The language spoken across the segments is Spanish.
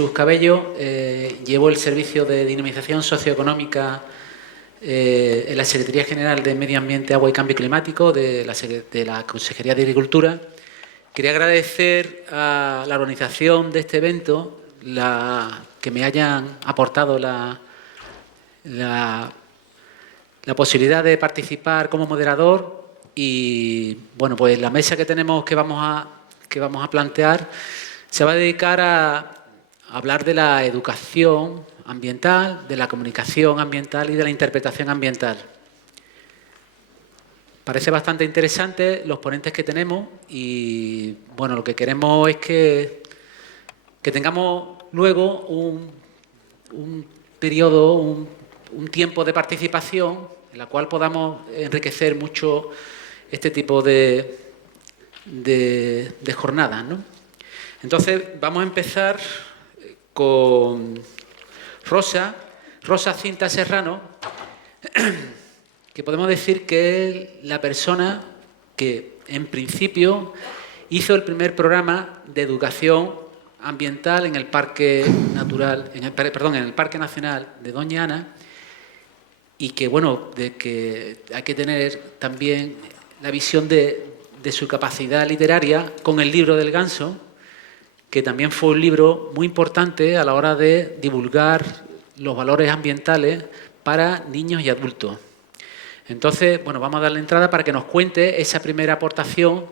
Jesús Cabello, llevo el servicio de dinamización socioeconómica en la Secretaría General de Medio Ambiente, Agua y Cambio Climático de la Consejería de Agricultura. Quería agradecer a la organización de este evento que me hayan aportado la posibilidad de participar como moderador y, bueno, pues la mesa que tenemos que vamos a plantear se va a dedicar a hablar de la educación ambiental, de la comunicación ambiental y de la interpretación ambiental. Parece bastante interesante los ponentes que tenemos y, bueno, lo que queremos es que tengamos luego un periodo, un tiempo de participación en la cual podamos enriquecer mucho este tipo de jornadas, ¿no? Entonces, vamos a empezar con Rosa Cinta Serrano, que podemos decir que es la persona que, en principio, hizo el primer programa de educación ambiental en el Parque Natural, en el Parque Nacional de Doña Ana, y que, bueno, de que hay que tener también la visión de su capacidad literaria con el libro del Ganso, que también fue un libro muy importante a la hora de divulgar los valores ambientales para niños y adultos. Entonces, bueno, vamos a darle entrada para que nos cuente esa primera aportación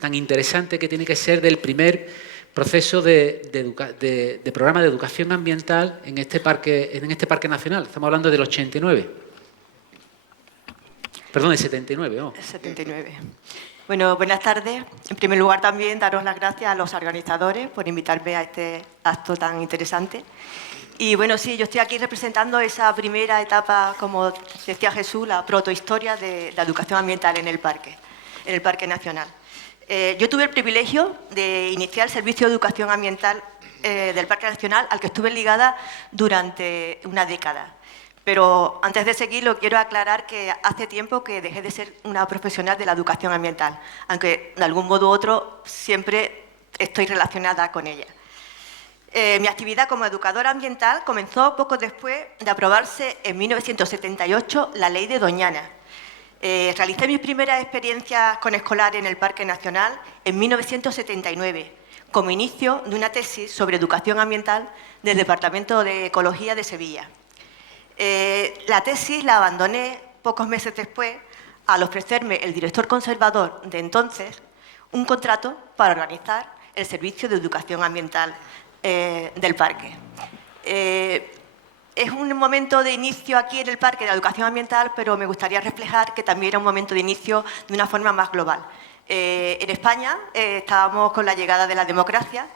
tan interesante que tiene que ser del primer proceso de programa de educación ambiental en este parque nacional. Estamos hablando del 89. Perdón, del 79. Oh. 79. Bueno, buenas tardes. En primer lugar, también daros las gracias a los organizadores por invitarme a este acto tan interesante. Y bueno, sí, yo estoy aquí representando esa primera etapa, como decía Jesús, la protohistoria de la educación ambiental en el Parque Nacional. Yo tuve el privilegio de iniciar el servicio de educación ambiental del Parque Nacional, al que estuve ligada durante una década. Pero antes de seguirlo, quiero aclarar que hace tiempo que dejé de ser una profesional de la educación ambiental, aunque de algún modo u otro siempre estoy relacionada con ella. Mi actividad como educadora ambiental comenzó poco después de aprobarse en 1978 la Ley de Doña Ana. Realicé mis primeras experiencias con escolares en el Parque Nacional en 1979, como inicio de una tesis sobre educación ambiental del Departamento de Ecología de Sevilla. La tesis la abandoné pocos meses después al ofrecerme el director conservador de entonces un contrato para organizar el servicio de educación ambiental del parque. Es un momento de inicio aquí en el parque de la educación ambiental, pero me gustaría reflejar que también era un momento de inicio de una forma más global. En España estábamos con la llegada de la democracia.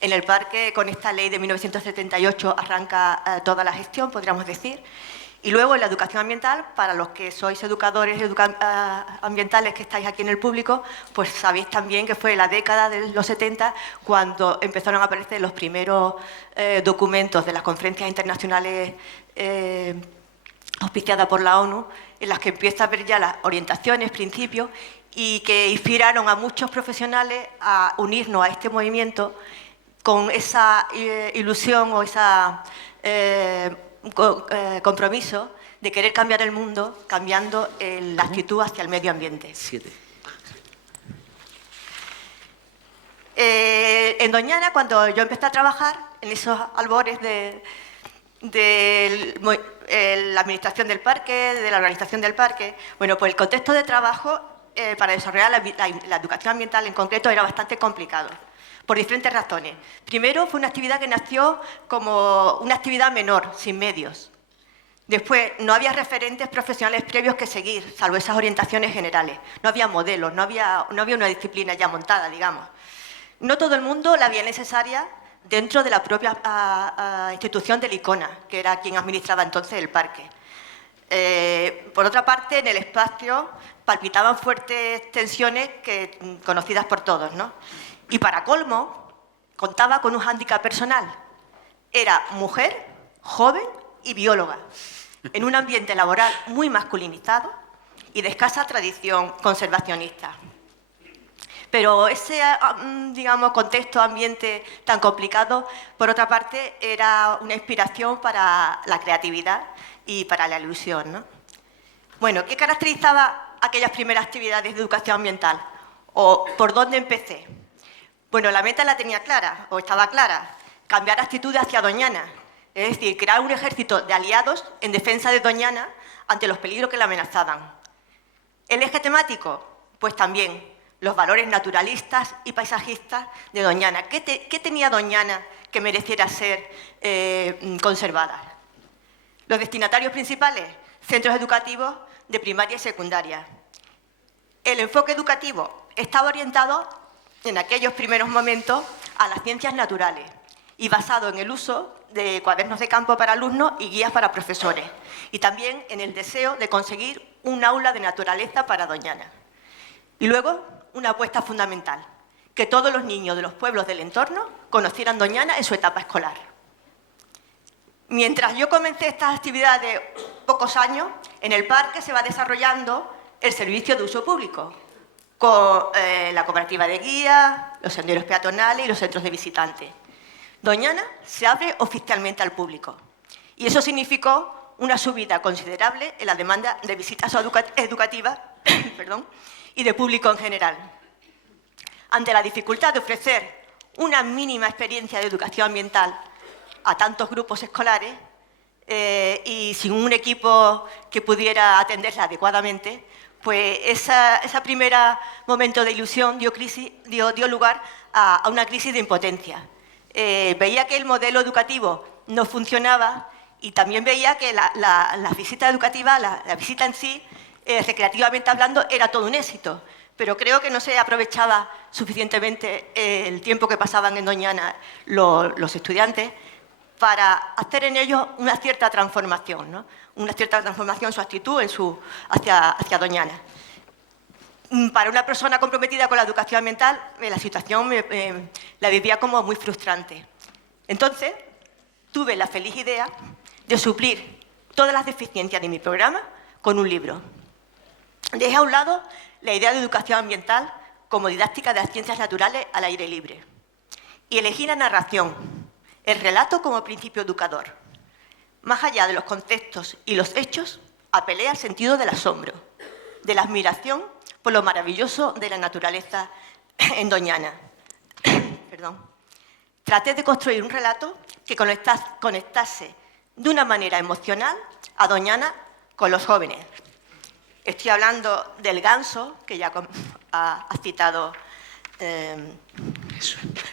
En el parque, con esta ley de 1978, arranca toda la gestión, podríamos decir. Y luego en la educación ambiental, para los que sois educadores ambientales que estáis aquí en el público, pues sabéis también que fue la década de los 70 cuando empezaron a aparecer los primeros documentos de las conferencias internacionales auspiciadas por la ONU, en las que empieza a ver ya las orientaciones, principios, y que inspiraron a muchos profesionales a unirnos a este movimiento con esa ilusión o esa compromiso de querer cambiar el mundo, cambiando la actitud hacia el medio ambiente. 7. En Doña Ana, cuando yo empecé a trabajar en esos albores de la administración del parque, de la organización del parque, bueno, pues el contexto de trabajo para desarrollar la educación ambiental en concreto era bastante complicado, por diferentes razones. Primero, fue una actividad que nació como una actividad menor, sin medios. Después, no había referentes profesionales previos que seguir, salvo esas orientaciones generales. No había modelos, no había una disciplina ya montada, digamos. No todo el mundo la veía necesaria dentro de la propia institución del ICONA, que era quien administraba entonces el parque. Por otra parte, en el espacio palpitaban fuertes tensiones conocidas por todos, ¿no? Y para colmo, contaba con un hándicap personal. Era mujer, joven y bióloga, en un ambiente laboral muy masculinizado y de escasa tradición conservacionista. Pero ese, digamos, contexto, ambiente tan complicado, por otra parte, era una inspiración para la creatividad y para la ilusión, ¿no? Bueno, ¿qué caracterizaba aquellas primeras actividades de educación ambiental? ¿O por dónde empecé? Bueno, la meta la tenía clara, o estaba clara, cambiar actitudes hacia Doñana, es decir, crear un ejército de aliados en defensa de Doñana ante los peligros que la amenazaban. ¿El eje temático? Pues también los valores naturalistas y paisajistas de Doñana. ¿Qué tenía Doñana que mereciera ser conservada? Los destinatarios principales, centros educativos de primaria y secundaria. El enfoque educativo estaba orientado en aquellos primeros momentos a las ciencias naturales y basado en el uso de cuadernos de campo para alumnos y guías para profesores, y también en el deseo de conseguir un aula de naturaleza para Doñana. Y luego, una apuesta fundamental, que todos los niños de los pueblos del entorno conocieran Doñana en su etapa escolar. Mientras yo comencé estas actividades pocos años, en el parque se va desarrollando el servicio de uso público, con la cooperativa de guías, los senderos peatonales y los centros de visitantes. Doñana se abre oficialmente al público y eso significó una subida considerable en la demanda de visitas educativas y de público en general. Ante la dificultad de ofrecer una mínima experiencia de educación ambiental a tantos grupos escolares y sin un equipo que pudiera atenderla adecuadamente, pues ese primer momento de ilusión dio lugar a una crisis de impotencia. Veía que el modelo educativo no funcionaba y también veía que la visita educativa, la visita en sí, recreativamente hablando, era todo un éxito. Pero creo que no se aprovechaba suficientemente el tiempo que pasaban en Doñana los estudiantes para hacer en ellos una cierta transformación, ¿no? Una cierta transformación en su actitud hacia Doñana. Para una persona comprometida con la educación ambiental, la situación la vivía como muy frustrante. Entonces, tuve la feliz idea de suplir todas las deficiencias de mi programa con un libro. Dejé a un lado la idea de educación ambiental como didáctica de las ciencias naturales al aire libre y elegí la narración, el relato como principio educador. Más allá de los conceptos y los hechos, apelé al sentido del asombro, de la admiración por lo maravilloso de la naturaleza en Doñana. Traté de construir un relato que conectase de una manera emocional a Doñana con los jóvenes. Estoy hablando del ganso, que ya ha citado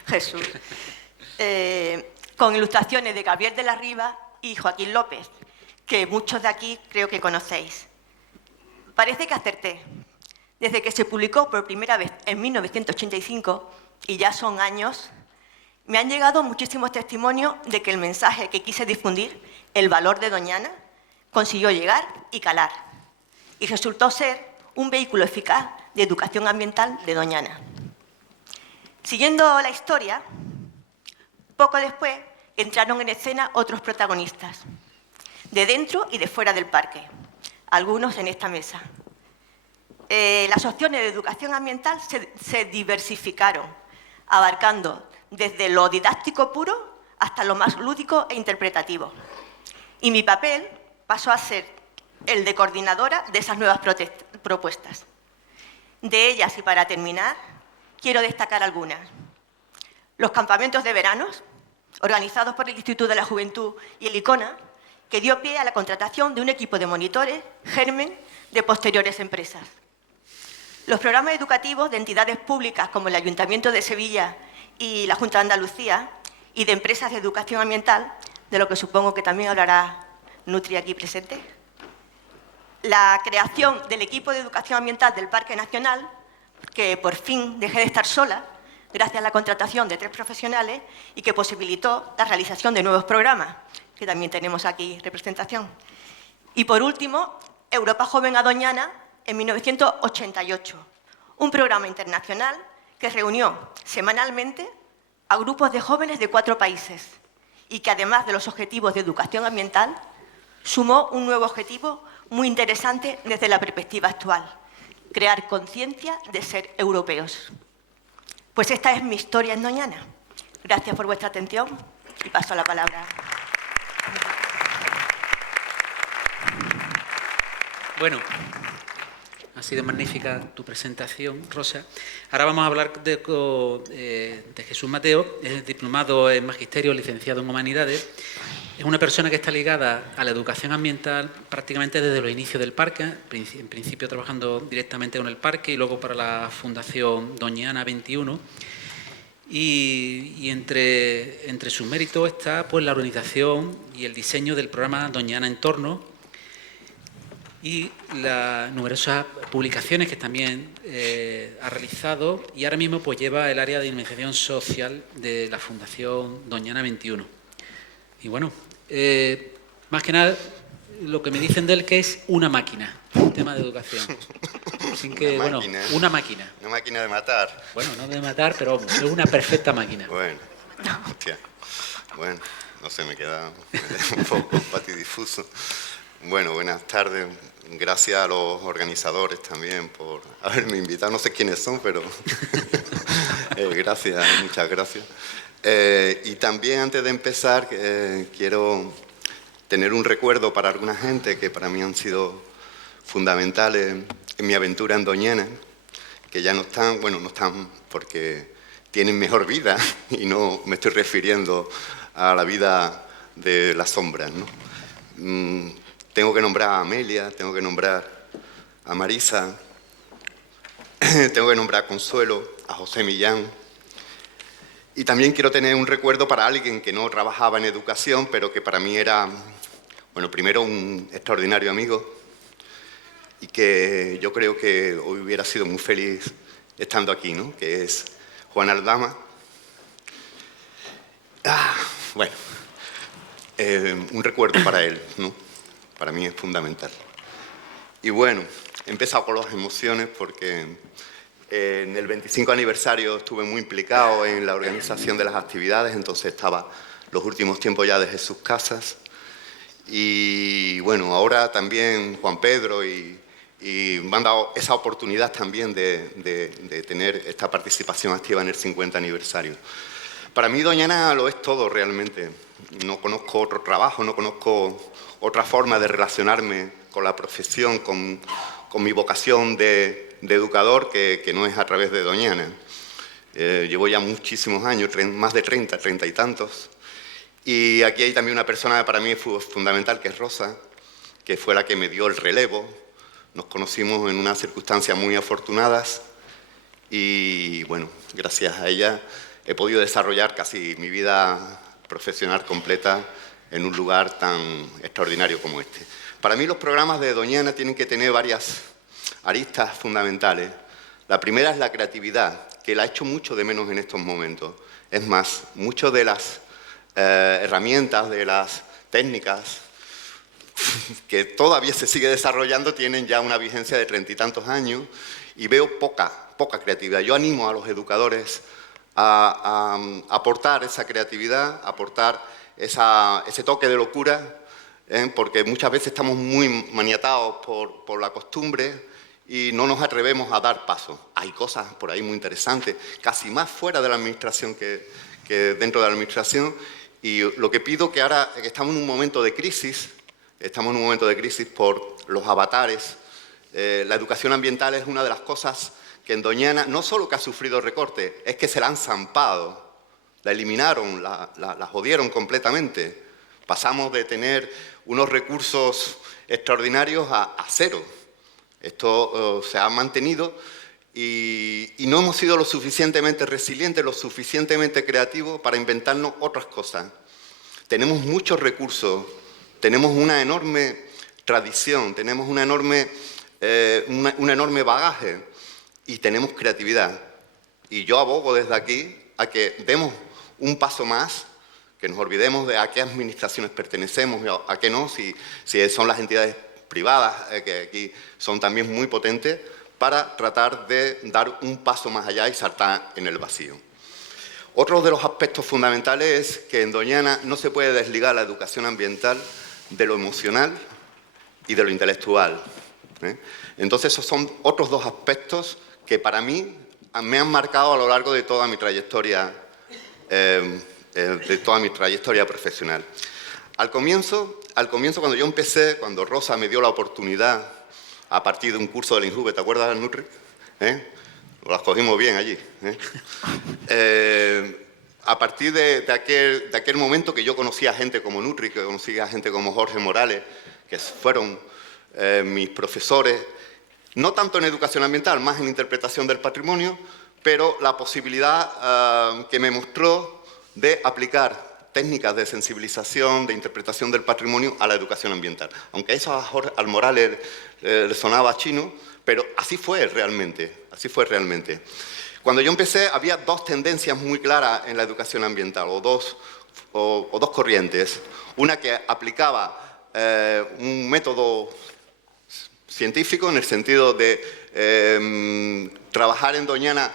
Jesús, con ilustraciones de Gabriel de la Riva y Joaquín López, que muchos de aquí creo que conocéis. Parece que acerté. Desde que se publicó por primera vez en 1985, y ya son años, me han llegado muchísimos testimonios de que el mensaje que quise difundir, el valor de Doñana, consiguió llegar y calar. Y resultó ser un vehículo eficaz de educación ambiental de Doñana. Siguiendo la historia, poco después entraron en escena otros protagonistas, de dentro y de fuera del parque, algunos en esta mesa. Las opciones de educación ambiental se diversificaron, abarcando desde lo didáctico puro hasta lo más lúdico e interpretativo. Y mi papel pasó a ser el de coordinadora de esas nuevas propuestas. De ellas, y para terminar, quiero destacar algunas. Los campamentos de veranos, organizados por el Instituto de la Juventud y el ICONA, que dio pie a la contratación de un equipo de monitores, germen de posteriores empresas. Los programas educativos de entidades públicas como el Ayuntamiento de Sevilla y la Junta de Andalucía y de empresas de educación ambiental, de lo que supongo que también hablará Nutri aquí presente. La creación del equipo de educación ambiental del Parque Nacional, que por fin dejé de estar sola, gracias a la contratación de 3 profesionales y que posibilitó la realización de nuevos programas, que también tenemos aquí representación. Y por último, Europa Joven a Doñana, en 1988, un programa internacional que reunió semanalmente a grupos de jóvenes de 4 países y que, además de los objetivos de educación ambiental, sumó un nuevo objetivo muy interesante desde la perspectiva actual: crear conciencia de ser europeos. Pues esta es mi historia en Doñana. Gracias por vuestra atención y paso la palabra. Bueno, ha sido magnífica tu presentación, Rosa. Ahora vamos a hablar de Jesús Mateo, es diplomado en Magisterio, licenciado en Humanidades. Es una persona que está ligada a la educación ambiental prácticamente desde los inicios del parque, en principio trabajando directamente con el parque y luego para la Fundación Doñana 21. Y entre sus méritos está pues, la organización y el diseño del programa Doñana Entorno y las numerosas publicaciones que también ha realizado, y ahora mismo pues, lleva el área de dinamización social de la Fundación Doñana 21. Y bueno, más que nada, lo que me dicen de él que es una máquina, el tema de educación. Así que, una máquina. Una máquina. Una máquina de matar. Bueno, no de matar, pero es una perfecta máquina. Bueno, hostia. Bueno, no sé, me queda un poco patidifuso. Bueno, buenas tardes. Gracias a los organizadores también por haberme invitado. No sé quiénes son, pero gracias, muchas gracias. Y también antes de empezar, quiero tener un recuerdo para alguna gente que para mí han sido fundamentales en mi aventura en Doñana, que ya no están, bueno, no están porque tienen mejor vida y no me estoy refiriendo a la vida de las sombras, ¿no? Tengo que nombrar a Amelia, tengo que nombrar a Marisa, tengo que nombrar a Consuelo, a José Millán. Y también quiero tener un recuerdo para alguien que no trabajaba en educación, pero que para mí era, bueno, primero un extraordinario amigo y que yo creo que hoy hubiera sido muy feliz estando aquí, ¿no? Que es Juan Aldama. Bueno, un recuerdo para él, ¿no? Para mí es fundamental. Y bueno, he empezado con las emociones porque en el 25 aniversario estuve muy implicado en la organización de las actividades, entonces estaba los últimos tiempos ya de Jesús Casas. Y bueno, ahora también Juan Pedro y me han dado esa oportunidad también de tener esta participación activa en el 50 aniversario. Para mí Doñana lo es todo realmente. No conozco otro trabajo, no conozco otra forma de relacionarme con la profesión, con mi vocación de educador que no es a través de Doñana. Llevo ya muchísimos años, más de 30 y tantos. Y aquí hay también una persona que para mí fue fundamental, que es Rosa, que fue la que me dio el relevo. Nos conocimos en unas circunstancias muy afortunadas y, bueno, gracias a ella he podido desarrollar casi mi vida profesional completa en un lugar tan extraordinario como este. Para mí los programas de Doñana tienen que tener varias aristas fundamentales. La primera es la creatividad, que la echo mucho de menos en estos momentos. Es más, muchas de las herramientas, de las técnicas que todavía se sigue desarrollando tienen ya una vigencia de 30 y tantos años y veo poca creatividad. Yo animo a los educadores a aportar esa creatividad, a aportar ese toque de locura, porque muchas veces estamos muy maniatados por la costumbre y no nos atrevemos a dar pasos. Hay cosas por ahí muy interesantes, casi más fuera de la administración que dentro de la administración, y lo que pido que ahora que estamos en un momento de crisis, por los avatares, la educación ambiental es una de las cosas que en Doñana no solo que ha sufrido recortes, es que se la han zampado, la eliminaron, la jodieron completamente. Pasamos de tener unos recursos extraordinarios a cero. Esto se ha mantenido y no hemos sido lo suficientemente resilientes, lo suficientemente creativos para inventarnos otras cosas. Tenemos muchos recursos, tenemos una enorme tradición, tenemos un enorme bagaje y tenemos creatividad. Y yo abogo desde aquí a que demos un paso más, que nos olvidemos de a qué administraciones pertenecemos, a qué no, si son las entidades privadas, que aquí son también muy potentes, para tratar de dar un paso más allá y saltar en el vacío. Otro de los aspectos fundamentales es que en Doñana no se puede desligar la educación ambiental de lo emocional y de lo intelectual. Entonces, esos son otros dos aspectos que para mí me han marcado a lo largo de toda mi trayectoria, profesional. Al comienzo, cuando yo empecé, cuando Rosa me dio la oportunidad, a partir de un curso del INJUVE, ¿te acuerdas, Nutri? Las cogimos bien allí. A partir de aquel momento que yo conocía a gente como Nutri, que conocía a gente como Jorge Morales, que fueron mis profesores, no tanto en educación ambiental, más en interpretación del patrimonio, pero la posibilidad que me mostró de aplicar técnicas de sensibilización, de interpretación del patrimonio a la educación ambiental. Aunque eso a Jorge Morales le sonaba chino, pero así fue realmente, Cuando yo empecé había dos tendencias muy claras en la educación ambiental, o dos corrientes. Una que aplicaba un método científico en el sentido de trabajar en Doñana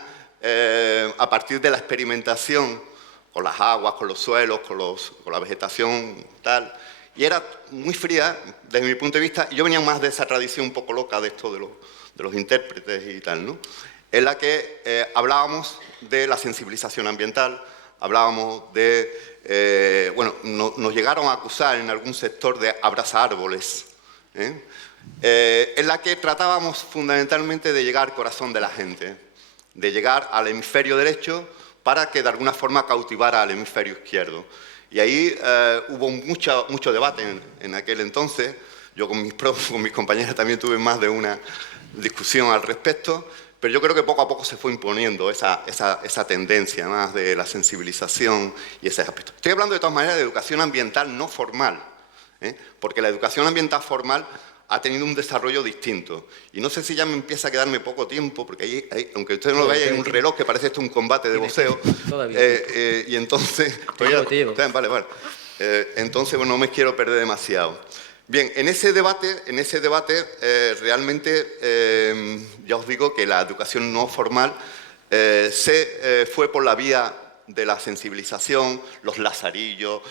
a partir de la experimentación con las aguas, con los suelos, con la vegetación, tal. Y era muy fría desde mi punto de vista, y yo venía más de esa tradición un poco loca de esto de los intérpretes y tal, ¿no? En la que hablábamos de la sensibilización ambiental, hablábamos de... nos llegaron a acusar en algún sector de abrazárboles, en la que tratábamos fundamentalmente de llegar al corazón de la gente, de llegar al hemisferio derecho para que de alguna forma cautivara al hemisferio izquierdo. Y ahí hubo mucho debate en aquel entonces. Yo con mis compañeras también tuve más de una discusión al respecto, pero yo creo que poco a poco se fue imponiendo esa tendencia más de la sensibilización y ese aspecto. Estoy hablando de todas maneras de educación ambiental no formal, porque la educación ambiental formal ha tenido un desarrollo distinto. Y no sé si ya me empieza a quedarme poco tiempo, porque ahí, aunque ustedes no lo vean, hay un reloj que parece esto un combate de boxeo. Y entonces... Vale. Entonces, bueno, no me quiero perder demasiado. Bien, en ese debate realmente ya os digo que la educación no formal se fue por la vía de la sensibilización, los lazarillos,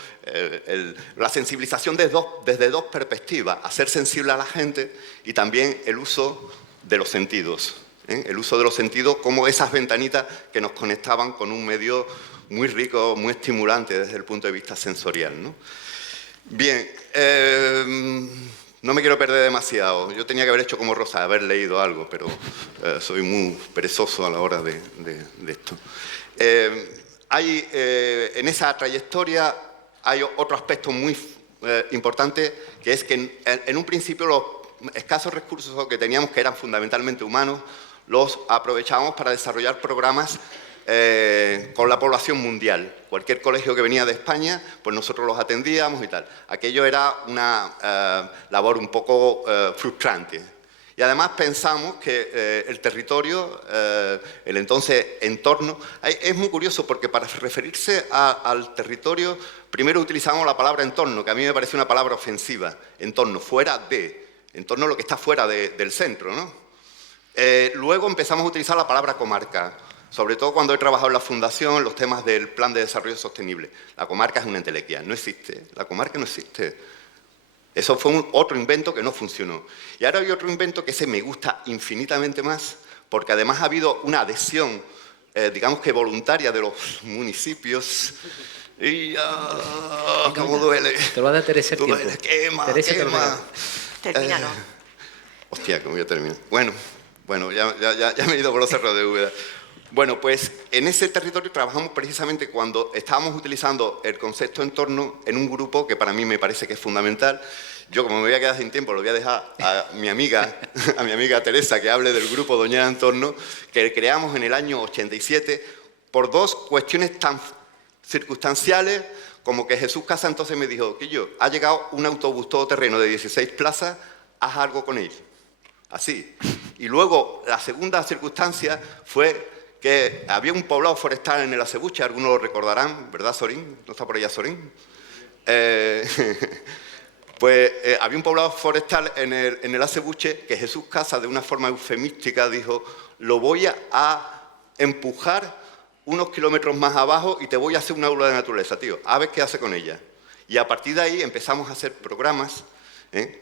la sensibilización desde dos perspectivas, hacer sensible a la gente y también el uso de los sentidos. El uso de los sentidos como esas ventanitas que nos conectaban con un medio muy rico, muy estimulante desde el punto de vista sensorial, ¿no? Bien, no me quiero perder demasiado. Yo tenía que haber hecho como Rosa, haber leído algo, pero soy muy perezoso a la hora de esto. En esa trayectoria hay otro aspecto muy importante, que es que en un principio los escasos recursos que teníamos, que eran fundamentalmente humanos, los aprovechábamos para desarrollar programas con la población mundial. Cualquier colegio que venía de España, pues nosotros los atendíamos y tal. Aquello era una labor un poco frustrante. Y además pensamos que el territorio, el entonces entorno... Es muy curioso porque para referirse al territorio, primero utilizamos la palabra entorno, que a mí me parece una palabra ofensiva. Entorno, fuera de. Entorno lo que está fuera del centro, ¿no? Luego empezamos a utilizar la palabra comarca, sobre todo cuando he trabajado en la Fundación, los temas del Plan de Desarrollo Sostenible. La comarca es una entelequia, no existe. La comarca no existe. Eso fue otro invento que no funcionó. Y ahora hay otro invento que ese me gusta infinitamente más, porque además ha habido una adhesión, digamos que voluntaria de los municipios. Y cómo duele. Te lo va a dar Teresa el tiempo. Duele, quema. Termínalo. Hostia, que voy a terminar. Bueno, ya me he ido por los cerros de Úbeda. Bueno, pues en ese territorio trabajamos precisamente cuando estábamos utilizando el concepto entorno en un grupo que para mí me parece que es fundamental. Yo, como me voy a quedar sin tiempo, lo voy a dejar a mi amiga Teresa, que hable del grupo Doñana Entorno, que creamos en el año 87 por dos cuestiones tan circunstanciales como que Jesús Casa entonces me dijo, Quillo, ha llegado un autobús todoterreno de 16 plazas, haz algo con él. Así. Y luego la segunda circunstancia fue que había un poblado forestal en el Acebuche, algunos lo recordarán, ¿verdad, Sorín? ¿No está por allá Sorín? Había un poblado forestal en el Acebuche que Jesús Casa, de una forma eufemística, dijo, lo voy a empujar unos kilómetros más abajo y te voy a hacer un aula de naturaleza, tío. A ver qué hace con ella. Y a partir de ahí empezamos a hacer programas,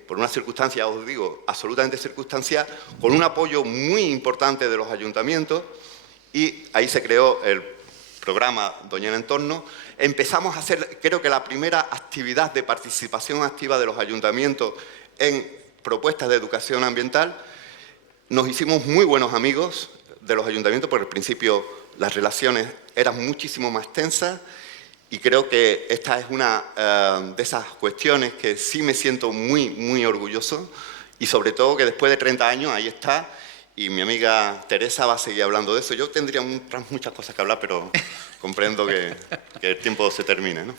por una circunstancia, os digo, absolutamente circunstancial, con un apoyo muy importante de los ayuntamientos, y ahí se creó el programa Doñana Entorno. Empezamos a hacer, creo que la primera actividad de participación activa de los ayuntamientos en propuestas de educación ambiental. Nos hicimos muy buenos amigos de los ayuntamientos, porque al principio las relaciones eran muchísimo más tensas, y creo que esta es una de esas cuestiones que sí me siento muy, muy orgulloso, y sobre todo que después de 30 años ahí está, y mi amiga Teresa va a seguir hablando de eso. Yo tendría muchas cosas que hablar, pero comprendo que el tiempo se termine, ¿no?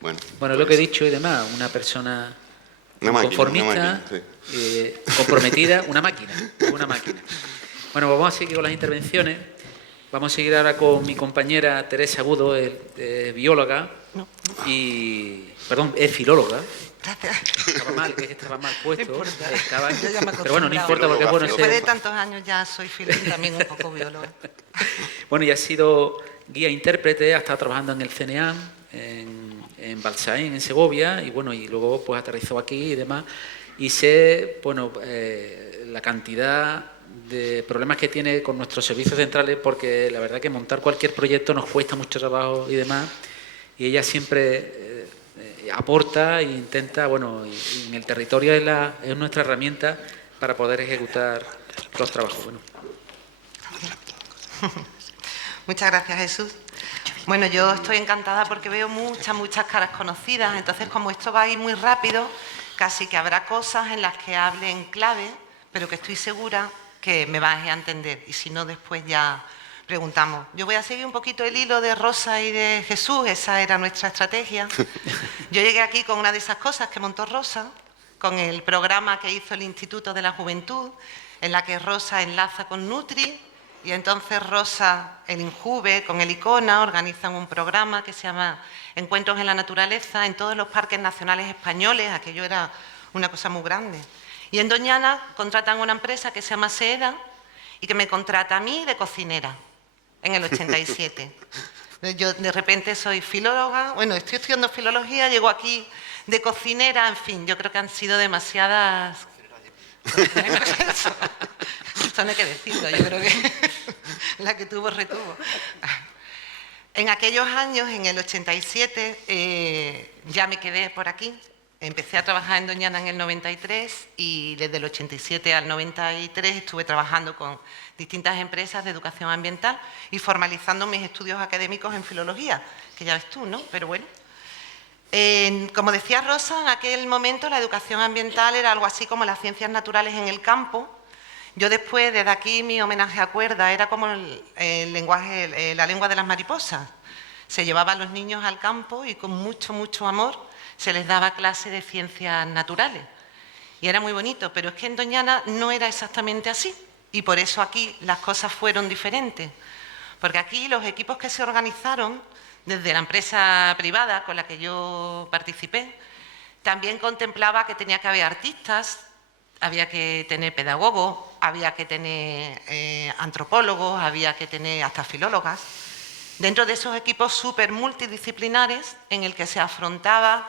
Bueno, pues, lo que he dicho y demás, una persona conformista, sí. Comprometida, una máquina. Bueno, pues vamos a seguir con las intervenciones. Vamos a seguir ahora con mi compañera Teresa Agudo, bióloga perdón, es filóloga. Gracias. Estaba mal puesto. Yo ya me Pero bueno, no importa porque es bueno ser... Después de tantos años ya soy filóloga y también un poco bióloga. Bueno, y ha sido guía intérprete, ha estado trabajando en el CNEAM, en Balsaín, en Segovia, y bueno, y luego pues aterrizó aquí y demás. Y sé, bueno, la cantidad de problemas que tiene con nuestros servicios centrales, porque la verdad que montar cualquier proyecto nos cuesta mucho trabajo y demás, y ella siempre aporta e intenta, bueno, y en el territorio es nuestra herramienta para poder ejecutar los trabajos. Bueno. Muchas gracias, Jesús. Bueno, yo estoy encantada porque veo muchas caras conocidas, entonces como esto va a ir muy rápido, casi que habrá cosas en las que hable en clave, pero que estoy segura que me vais a entender, y si no, después ya preguntamos. Yo voy a seguir un poquito el hilo de Rosa y de Jesús, esa era nuestra estrategia. Yo llegué aquí con una de esas cosas que montó Rosa, con el programa que hizo el Instituto de la Juventud, en la que Rosa enlaza con Nutri, y entonces Rosa, el Injuve, con el ICONA, organizan un programa que se llama Encuentros en la Naturaleza en todos los parques nacionales españoles. Aquello era una cosa muy grande. Y en Doñana contratan una empresa que se llama SEEDA y que me contrata a mí de cocinera en el 87. Yo de repente soy filóloga, bueno, estoy estudiando filología, llego aquí de cocinera, en fin, yo creo que han sido demasiadas... Esto no hay que decirlo, yo creo que la que tuvo retuvo. En aquellos años, en el 87, ya me quedé por aquí. Empecé a trabajar en Doñana en el 93 y desde el 87 al 93 estuve trabajando con distintas empresas de educación ambiental y formalizando mis estudios académicos en filología, que ya ves tú, ¿no? Pero bueno. Como decía Rosa, en aquel momento la educación ambiental era algo así como las ciencias naturales en el campo. Yo después, desde aquí, mi homenaje a Cuerda era como el lenguaje, la lengua de las mariposas. Se llevaba a los niños al campo y con mucho amor se les daba clase de ciencias naturales. Y era muy bonito, pero es que en Doñana no era exactamente así. Y por eso aquí las cosas fueron diferentes. Porque aquí los equipos que se organizaron, desde la empresa privada con la que yo participé, también contemplaba que tenía que haber artistas, había que tener pedagogos, había que tener antropólogos, había que tener hasta filólogas. Dentro de esos equipos súper multidisciplinares en el que se afrontaba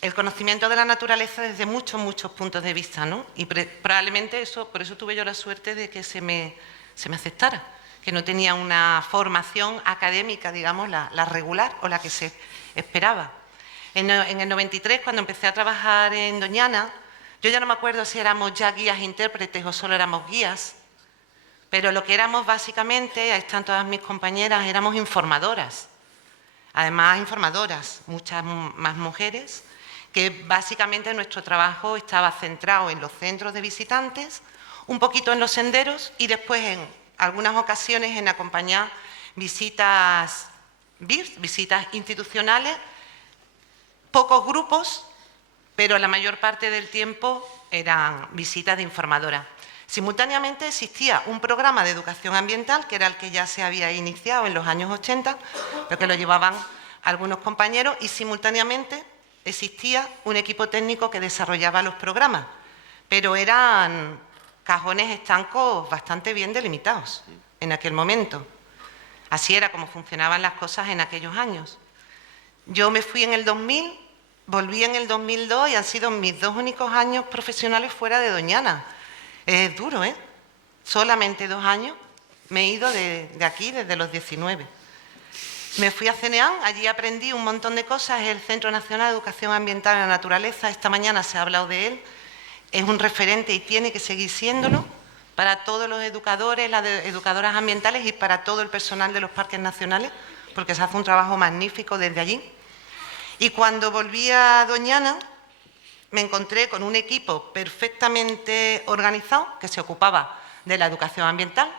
el conocimiento de la naturaleza desde muchos puntos de vista, ¿no? Y probablemente por eso tuve yo la suerte de que se me aceptara, que no tenía una formación académica, digamos, la regular o la que se esperaba. En el 93, cuando empecé a trabajar en Doñana, yo ya no me acuerdo si éramos ya guías intérpretes o solo éramos guías, pero lo que éramos básicamente, ahí están todas mis compañeras, éramos informadoras. Además, informadoras, muchas más mujeres, que básicamente nuestro trabajo estaba centrado en los centros de visitantes, un poquito en los senderos y después en algunas ocasiones en acompañar visitas VIRS, visitas institucionales, pocos grupos, pero la mayor parte del tiempo eran visitas de informadoras. Simultáneamente existía un programa de educación ambiental, que era el que ya se había iniciado en los años 80, pero que lo llevaban algunos compañeros, y simultáneamente existía un equipo técnico que desarrollaba los programas, pero eran cajones estancos bastante bien delimitados en aquel momento. Así era como funcionaban las cosas en aquellos años. Yo me fui en el 2000, volví en el 2002 y han sido mis 2 únicos años profesionales fuera de Doñana. Es duro, ¿eh? Solamente 2 años Me he ido de aquí desde los 19. Me fui a CNEAM, allí aprendí un montón de cosas. Es el Centro Nacional de Educación Ambiental y la Naturaleza. Esta mañana se ha hablado de él. Es un referente y tiene que seguir siéndolo para todos los educadores, las educadoras ambientales y para todo el personal de los parques nacionales, porque se hace un trabajo magnífico desde allí. Y cuando volví a Doñana, me encontré con un equipo perfectamente organizado que se ocupaba de la educación ambiental,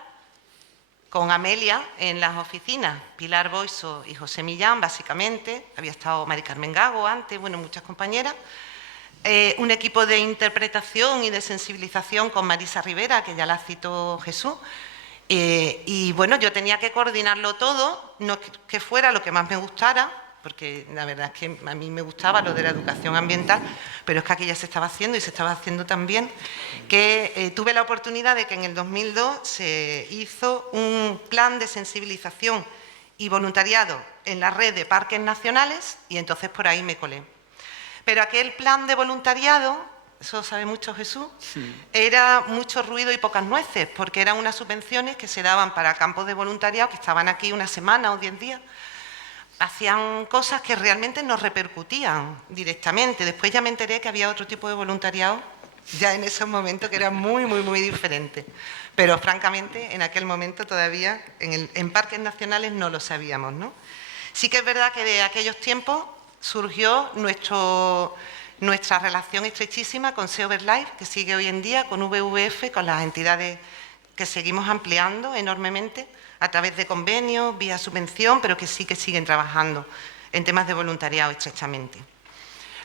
con Amelia en las oficinas, Pilar Boiso y José Millán, básicamente. Había estado Mari Carmen Gago antes, bueno, muchas compañeras. Un equipo de interpretación y de sensibilización con Marisa Rivera, que ya la citó Jesús. Y bueno, yo tenía que coordinarlo todo, no que fuera lo que más me gustara, porque la verdad es que a mí me gustaba lo de la educación ambiental, pero es que aquí ya se estaba haciendo y se estaba haciendo también, que tuve la oportunidad de que en el 2002 se hizo un plan de sensibilización y voluntariado en la red de parques nacionales y entonces por ahí me colé. Pero aquel plan de voluntariado, eso sabe mucho Jesús, era mucho ruido y pocas nueces, porque eran unas subvenciones que se daban para campos de voluntariado que estaban aquí una semana o 10 días. Hacían cosas que realmente nos repercutían directamente. Después ya me enteré que había otro tipo de voluntariado, ya en esos momentos, que era muy, muy, muy diferente. Pero francamente, en aquel momento todavía, en parques nacionales no lo sabíamos, ¿no? Sí que es verdad que de aquellos tiempos surgió nuestra relación estrechísima con Sea Over Life, que sigue hoy en día, con WWF, con las entidades que seguimos ampliando enormemente, a través de convenios, vía subvención, pero que sí que siguen trabajando en temas de voluntariado estrechamente.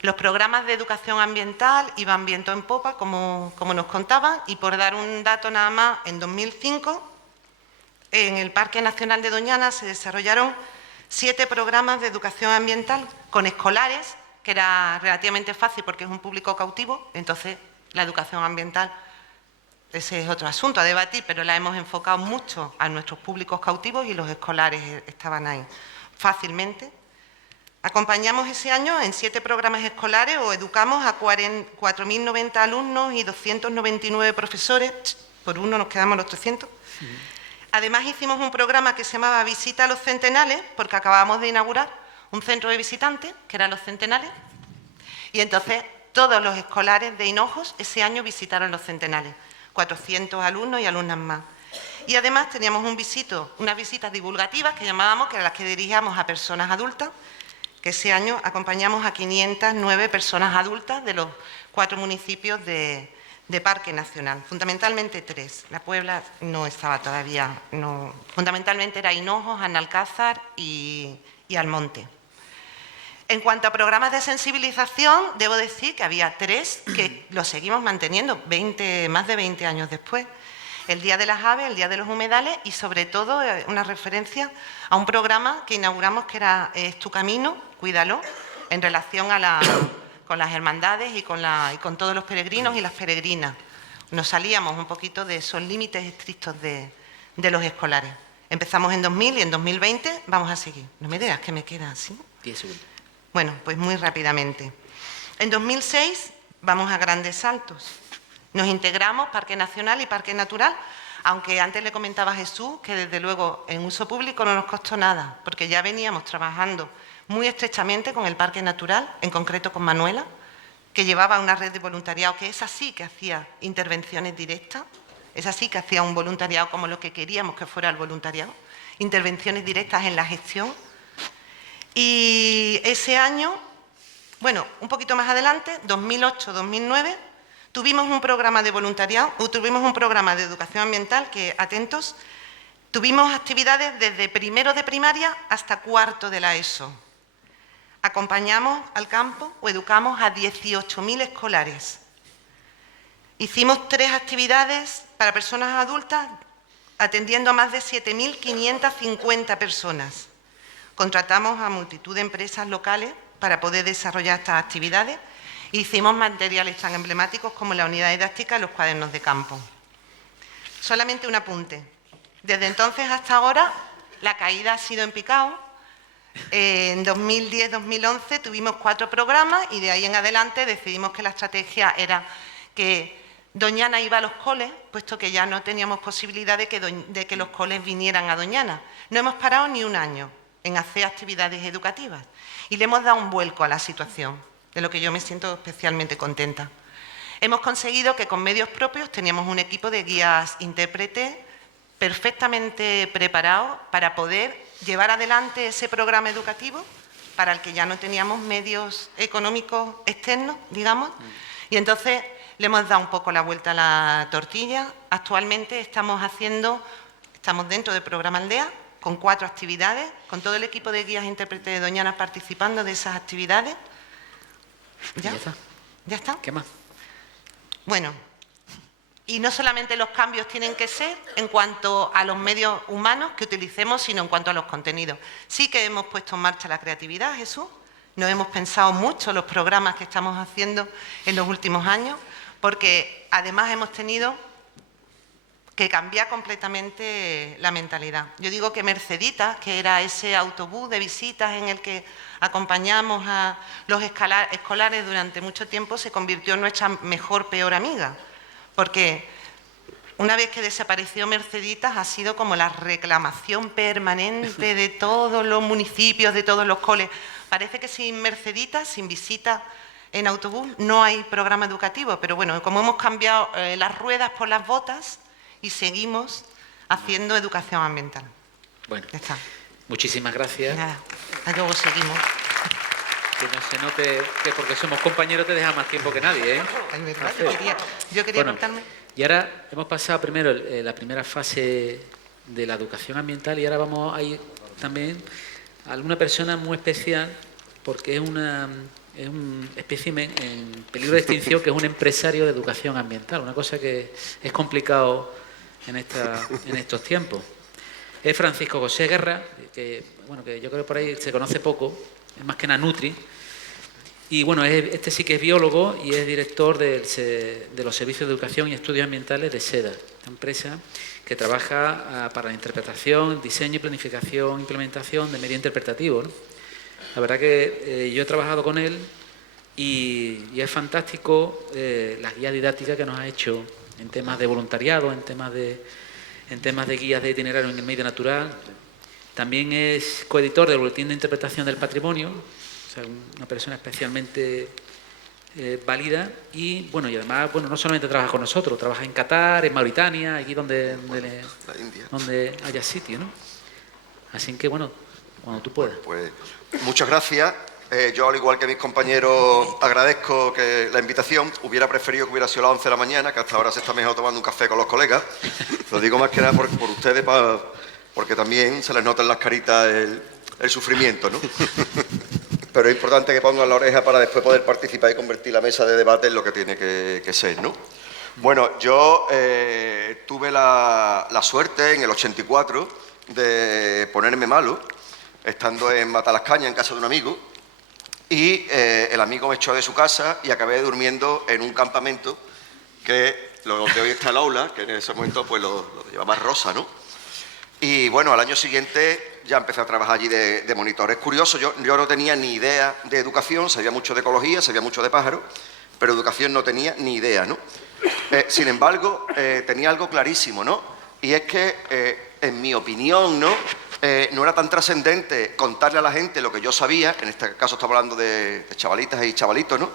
Los programas de educación ambiental iban viento en popa, como nos contaban, y por dar un dato nada más, en 2005, en el Parque Nacional de Doñana se desarrollaron 7 programas de educación ambiental con escolares, que era relativamente fácil porque es un público cautivo, entonces la educación ambiental, ese es otro asunto a debatir, pero la hemos enfocado mucho a nuestros públicos cautivos y los escolares estaban ahí fácilmente. Acompañamos ese año en 7 programas escolares o educamos a 4.090 alumnos y 299 profesores, por uno nos quedamos los 300. Además hicimos un programa que se llamaba Visita a los Centenales, porque acabábamos de inaugurar un centro de visitantes, que eran los Centenales, y entonces todos los escolares de Hinojos ese año visitaron los Centenales, 400 alumnos y alumnas más. Y además teníamos unas visitas divulgativas que llamábamos, que eran las que dirigíamos a personas adultas, que ese año acompañamos a 509 personas adultas de los 4 municipios de Parque Nacional, fundamentalmente 3. La Puebla no estaba todavía, no, fundamentalmente era Hinojos, Analcázar y Almonte. En cuanto a programas de sensibilización, debo decir que había 3 que los seguimos manteniendo más de 20 años después. El Día de las Aves, el Día de los Humedales y sobre todo una referencia a un programa que inauguramos que era Es tu camino, cuídalo, en relación con las hermandades y con todos los peregrinos y las peregrinas. Nos salíamos un poquito de esos límites estrictos de los escolares. Empezamos en 2000 y en 2020 vamos a seguir. No me digas que me queda así. 10 segundos. Bueno, pues muy rápidamente. En 2006 vamos a grandes saltos. Nos integramos Parque Nacional y Parque Natural, aunque antes le comentaba a Jesús que desde luego en uso público no nos costó nada, porque ya veníamos trabajando muy estrechamente con el Parque Natural, en concreto con Manuela, que llevaba una red de voluntariado, que es así que hacía intervenciones directas, es así que hacía un voluntariado como lo que queríamos que fuera el voluntariado, intervenciones directas en la gestión. Y ese año, bueno, un poquito más adelante, 2008-2009, tuvimos un programa de voluntariado, tuvimos un programa de educación ambiental que, atentos, tuvimos actividades desde primero de primaria hasta cuarto de la ESO. Acompañamos al campo o educamos a 18.000 escolares. Hicimos 3 actividades para personas adultas atendiendo a más de 7.550 personas. Contratamos a multitud de empresas locales para poder desarrollar estas actividades. Hicimos materiales tan emblemáticos como la unidad didáctica y los cuadernos de campo. Solamente un apunte. Desde entonces hasta ahora la caída ha sido en picado. En 2010-2011 tuvimos 4 programas y de ahí en adelante decidimos que la estrategia era que Doñana iba a los coles, puesto que ya no teníamos posibilidad de que los coles vinieran a Doñana. No hemos parado ni un año en hacer actividades educativas y le hemos dado un vuelco a la situación, de lo que yo me siento especialmente contenta. Hemos conseguido que con medios propios teníamos un equipo de guías intérpretes perfectamente preparado para poder llevar adelante ese programa educativo para el que ya no teníamos medios económicos externos, digamos, y entonces le hemos dado un poco la vuelta a la tortilla. Actualmente estamos dentro del programa Aldea, con 4 actividades, con todo el equipo de guías e intérpretes de Doñana participando de esas actividades. ¿Ya está? ¿Ya está? ¿Qué más? Bueno, y no solamente los cambios tienen que ser en cuanto a los medios humanos que utilicemos, sino en cuanto a los contenidos. Sí que hemos puesto en marcha la creatividad, Jesús. Nos hemos pensado mucho los programas que estamos haciendo en los últimos años, porque además hemos tenido que cambiar completamente la mentalidad. Yo digo que Merceditas, que era ese autobús de visitas en el que acompañamos a los escolares durante mucho tiempo, se convirtió en nuestra peor amiga, porque una vez que desapareció Merceditas ha sido como la reclamación permanente de todos los municipios, de todos los coles. Parece que sin Merceditas, sin visita en autobús, no hay programa educativo, pero bueno, como hemos cambiado las ruedas por las botas y seguimos haciendo educación ambiental. Bueno, Ya está. muchísimas gracias. Nada, luego seguimos. Que no se note que porque somos compañeros te deja más tiempo que nadie, ¿eh? Es verdad, Gracias. yo quería Bueno, contarme. y ahora hemos pasado primero la primera fase de la educación ambiental y ahora vamos a ir también a alguna persona muy especial porque es un espécimen en peligro de extinción que es un empresario de educación ambiental, una cosa que es complicado en estos tiempos. Es Francisco José Guerra, que yo creo que por ahí se conoce poco, es más que nada Nutri. Y bueno, este sí que es biólogo y es director de los servicios de educación y estudios ambientales de SEDA, esta empresa que trabaja para la interpretación, diseño y planificación, implementación de medio interpretativo, ¿no? La verdad que yo he trabajado con él y es fantástico las guías didácticas que nos ha hecho en temas de voluntariado, en temas de guías de itinerario en el medio natural. También es coeditor del Boletín de Interpretación del Patrimonio, o sea, una persona especialmente válida y además no solamente trabaja con nosotros, trabaja en Qatar, en Mauritania, aquí donde haya sitio, ¿no? Así que cuando tú puedas. Pues muchas gracias. Yo, al igual que mis compañeros, agradezco que la invitación. Hubiera preferido que hubiera sido a las 11 de la mañana, que hasta ahora se está mejor tomando un café con los colegas. Lo digo más que nada por ustedes, porque también se les nota en las caritas el sufrimiento, ¿no? Pero es importante que pongan la oreja para después poder participar y convertir la mesa de debate en lo que tiene que ser, ¿no? Bueno, yo tuve la suerte en el 84 de ponerme malo, estando en Matalascaña, en casa de un amigo, y el amigo me echó de su casa y acabé durmiendo en un campamento que donde hoy está el aula, que en ese momento pues lo llevaba Rosa, ¿no? Y bueno, al año siguiente ya empecé a trabajar allí de monitor. Es curioso, yo no tenía ni idea de educación, sabía mucho de ecología, sabía mucho de pájaros, pero educación no tenía ni idea, ¿no? Sin embargo, tenía algo clarísimo, ¿no? Y es que, en mi opinión, ¿no? No era tan trascendente contarle a la gente lo que yo sabía, en este caso estamos hablando de chavalitas y chavalitos, ¿no?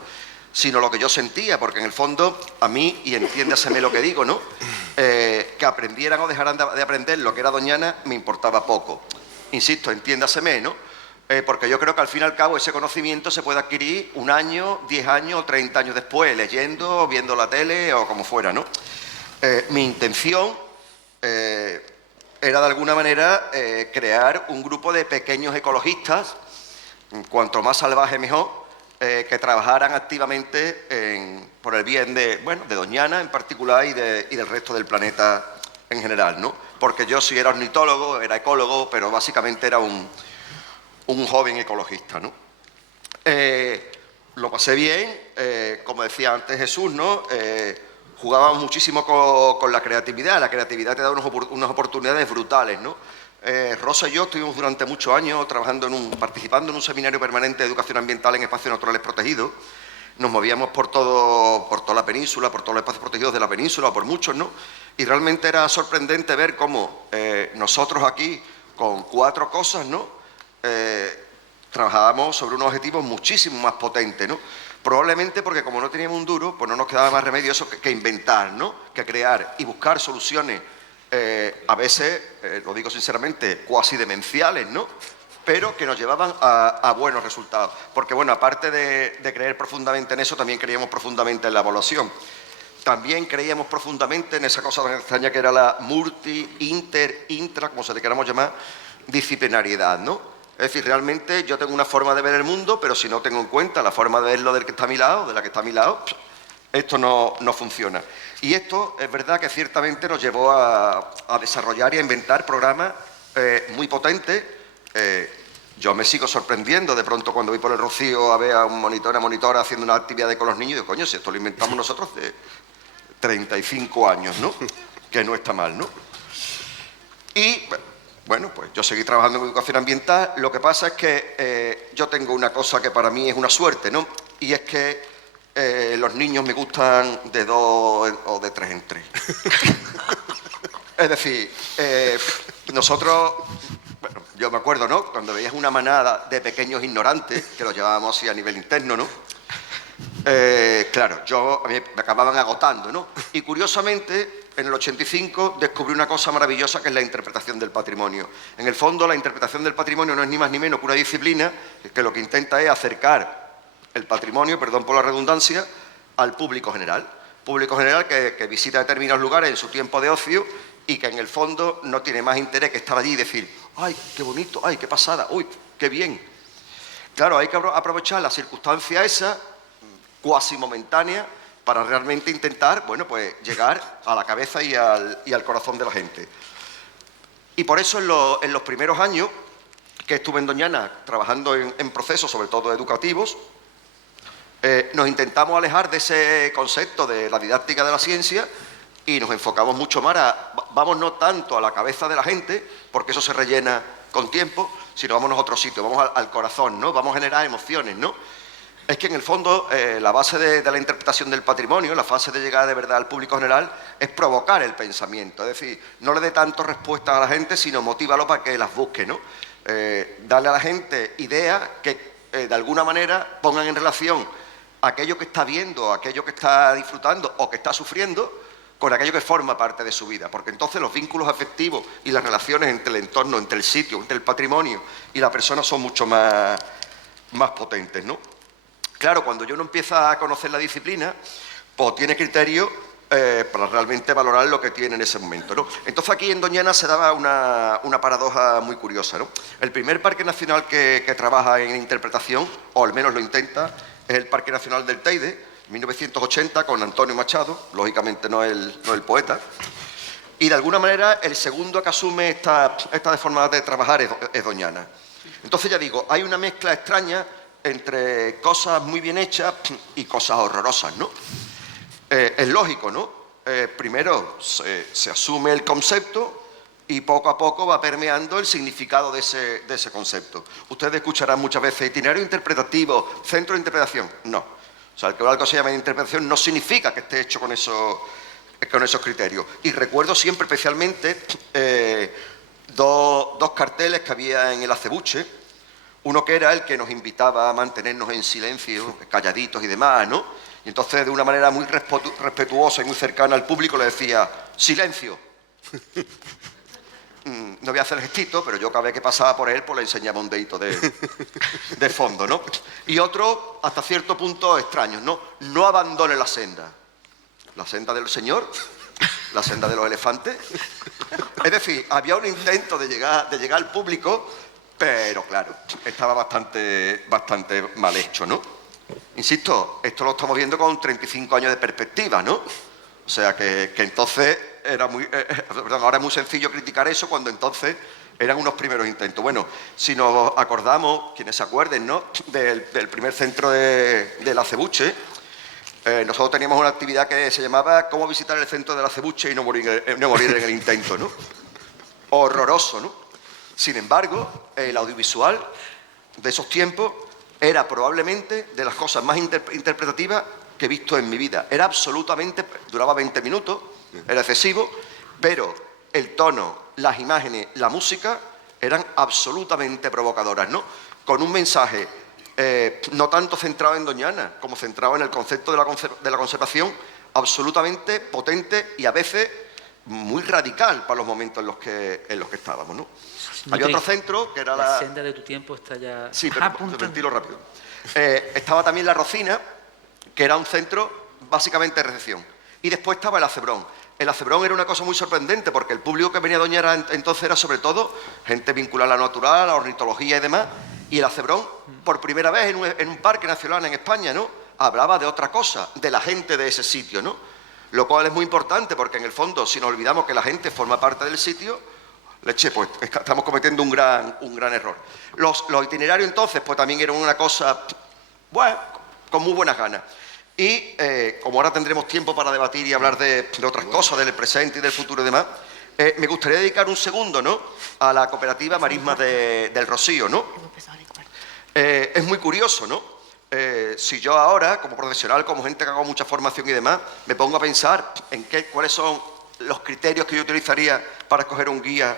Sino lo que yo sentía, porque en el fondo a mí, y entiéndaseme lo que digo, ¿no? Que aprendieran o dejaran de aprender lo que era Doñana me importaba poco. Insisto, entiéndaseme, ¿no? Porque yo creo que al fin y al cabo ese conocimiento se puede adquirir 1 año, 10 años o 30 años después, leyendo, viendo la tele o como fuera, ¿no? Mi intención era de alguna manera crear un grupo de pequeños ecologistas, cuanto más salvaje mejor, que trabajaran activamente por el bien de Doñana en particular y del resto del planeta en general, ¿no? Porque yo sí era ornitólogo, era ecólogo, pero básicamente era un joven ecologista, ¿no? Lo pasé bien, como decía antes Jesús, ¿no? Jugábamos muchísimo con la creatividad te da unas oportunidades brutales, ¿no? Rosa y yo estuvimos durante muchos años participando en un seminario permanente de educación ambiental en espacios naturales protegidos, nos movíamos por toda la península, por todos los espacios protegidos de la península, por muchos, ¿no? Y realmente era sorprendente ver cómo nosotros aquí, con 4 cosas, ¿no? Trabajábamos sobre unos objetivos muchísimo más potentes, ¿no? Probablemente porque como no teníamos un duro, pues no nos quedaba más remedio eso que inventar, ¿no? Que crear y buscar soluciones, a veces, lo digo sinceramente, cuasi demenciales, ¿no? Pero que nos llevaban a buenos resultados. Porque, bueno, aparte de creer profundamente en eso, también creíamos profundamente en la evaluación. También creíamos profundamente en esa cosa tan extraña que era la intra, como se le queramos llamar, disciplinariedad, ¿no? Es decir, realmente yo tengo una forma de ver el mundo, pero si no tengo en cuenta la forma de verlo del que está a mi lado, de la que está a mi lado, esto no funciona. Y esto es verdad que ciertamente nos llevó a desarrollar y a inventar programas muy potentes. Yo me sigo sorprendiendo de pronto cuando voy por el Rocío a ver a un monitor, una monitora haciendo una actividad con los niños y digo, coño, si esto lo inventamos nosotros de 35 años, ¿no? Que no está mal, ¿no? Y bueno, pues yo seguí trabajando en educación ambiental. Lo que pasa es que yo tengo una cosa que para mí es una suerte, ¿no? Y es que los niños me gustan de 2 o de 3 en 3. Es decir, nosotros, bueno, yo me acuerdo, ¿no? Cuando veías una manada de pequeños ignorantes, que los llevábamos así a nivel interno, ¿no? Claro, a mí me acababan agotando, ¿no? Y curiosamente, en el 85 descubrí una cosa maravillosa que es la interpretación del patrimonio. En el fondo, la interpretación del patrimonio no es ni más ni menos que una disciplina que lo que intenta es acercar el patrimonio, perdón por la redundancia, al público general. Público general que visita determinados lugares en su tiempo de ocio y que en el fondo no tiene más interés que estar allí y decir, ¡ay, qué bonito! ¡Ay, qué pasada! ¡Uy, qué bien! Claro, hay que aprovechar la circunstancia esa, cuasi momentánea, para realmente intentar, bueno, pues llegar a la cabeza y al corazón de la gente. Y por eso en los primeros años que estuve en Doñana trabajando en procesos, sobre todo educativos, nos intentamos alejar de ese concepto de la didáctica de la ciencia y nos enfocamos mucho más vamos no tanto a la cabeza de la gente, porque eso se rellena con tiempo, sino vámonos a otro sitio, vamos al corazón, ¿no? Vamos a generar emociones, ¿no? Es que en el fondo la base de la interpretación del patrimonio, la fase de llegar de verdad al público general, es provocar el pensamiento. Es decir, no le dé tanto respuesta a la gente, sino motívalo para que las busque, ¿no? Darle a la gente ideas que de alguna manera pongan en relación aquello que está viendo, aquello que está disfrutando o que está sufriendo con aquello que forma parte de su vida. Porque entonces los vínculos afectivos y las relaciones entre el entorno, entre el sitio, entre el patrimonio y la persona son mucho más potentes, ¿no? Claro, cuando uno empieza a conocer la disciplina, pues tiene criterio para realmente valorar lo que tiene en ese momento, ¿no? Entonces aquí en Doñana se daba una paradoja muy curiosa, ¿no? El primer parque nacional que trabaja en interpretación, o al menos lo intenta, es el Parque Nacional del Teide, 1980, con Antonio Machado, lógicamente no el poeta. Y de alguna manera el segundo que asume esta forma de trabajar es Doñana. Entonces ya digo, hay una mezcla extraña entre cosas muy bien hechas y cosas horrorosas, ¿no? Es lógico, ¿no? Primero se asume el concepto y poco a poco va permeando el significado de ese concepto. Ustedes escucharán muchas veces itinerario interpretativo, centro de interpretación. No. O sea, el que algo se llama interpretación no significa que esté hecho con esos criterios. Y recuerdo siempre especialmente dos carteles que había en el acebuche. Uno que era el que nos invitaba a mantenernos en silencio, calladitos y demás, ¿no? Y entonces, de una manera muy respetuosa y muy cercana al público, le decía, ¡silencio! No voy a hacer el gestito, pero yo cada vez que pasaba por él, pues le enseñaba un dedito de fondo, ¿no? Y otro, hasta cierto punto, extraños, ¿no? No abandone la senda. La senda del Señor, la senda de los elefantes. Es decir, había un intento de llegar al público, pero claro, estaba bastante mal hecho, ¿no? Insisto, esto lo estamos viendo con 35 años de perspectiva, ¿no? O sea que entonces ahora es muy sencillo criticar eso cuando entonces eran unos primeros intentos. Bueno, si nos acordamos, quienes se acuerden, ¿no?, del primer centro del acebuche, nosotros teníamos una actividad que se llamaba ¿Cómo visitar el centro del acebuche y no morir en el intento?, ¿no? Horroroso, ¿no? Sin embargo, el audiovisual de esos tiempos era probablemente de las cosas más interpretativas que he visto en mi vida. Era absolutamente, duraba 20 minutos, era excesivo, pero el tono, las imágenes, la música eran absolutamente provocadoras, ¿no? Con un mensaje no tanto centrado en Doñana, como centrado en el concepto de la conservación, absolutamente potente y a veces muy radical para los momentos en los que estábamos, ¿no? Había otro centro que era la senda de tu tiempo está ya... Sí, pero ventilo rápido. Estaba también La Rocina, que era un centro básicamente de recepción. Y después estaba el Acebrón. El Acebrón era una cosa muy sorprendente porque el público que venía a Doñana entonces era sobre todo gente vinculada a la natural, a la ornitología y demás. Y el Acebrón, por primera vez en un parque nacional en España, ¿no?, hablaba de otra cosa, de la gente de ese sitio, ¿no? Lo cual es muy importante porque en el fondo, si nos olvidamos que la gente forma parte del sitio, leche, pues estamos cometiendo un gran error. Los itinerarios entonces, pues también eran una cosa, bueno, con muy buenas ganas. Y como ahora tendremos tiempo para debatir y hablar de otras cosas, del presente y del futuro y demás, me gustaría dedicar un segundo, ¿no?, a la cooperativa Marismas del Rocío, ¿no? Es muy curioso, ¿no? Si yo ahora, como profesional, como gente que hago mucha formación y demás, me pongo a pensar en cuáles son los criterios que yo utilizaría para escoger un guía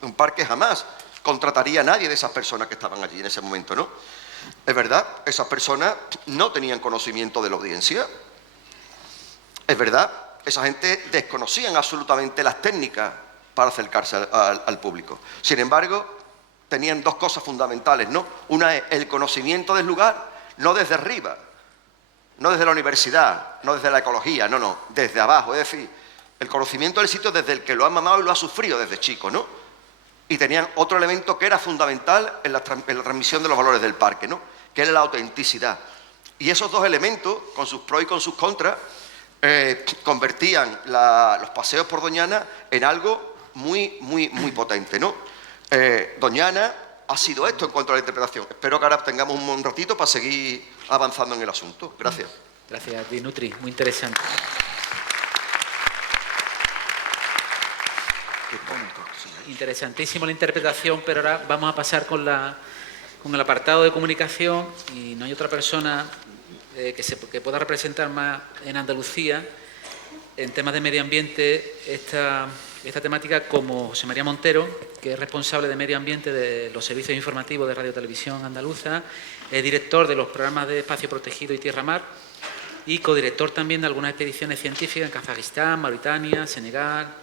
de un parque, jamás contrataría a nadie de esas personas que estaban allí en ese momento, ¿no? Es verdad, esas personas no tenían conocimiento de la audiencia. Es verdad, esa gente desconocían absolutamente las técnicas para acercarse al público. Sin embargo, tenían dos cosas fundamentales, ¿no? Una es el conocimiento del lugar, no desde arriba, no desde la universidad, no desde la ecología, no, desde abajo. Es decir, el conocimiento del sitio desde el que lo ha mamado y lo ha sufrido desde chico, ¿no? Y tenían otro elemento que era fundamental en la transmisión de los valores del parque, ¿no?, que era la autenticidad. Y esos dos elementos, con sus pros y con sus contras, convertían los paseos por Doñana en algo muy potente, ¿no? Doñana ha sido esto en cuanto a la interpretación. Espero que ahora tengamos un ratito para seguir avanzando en el asunto. Gracias. Gracias, Dinutri. Muy interesante. Interesantísimo la interpretación, pero ahora vamos a pasar con el apartado de comunicación y no hay otra persona que pueda representar más en Andalucía en temas de medio ambiente esta temática como José María Montero, que es responsable de medio ambiente de los servicios informativos de Radio Televisión Andaluza, es director de los programas de Espacio Protegido y Tierra Mar y codirector también de algunas expediciones científicas en Kazajistán, Mauritania, Senegal.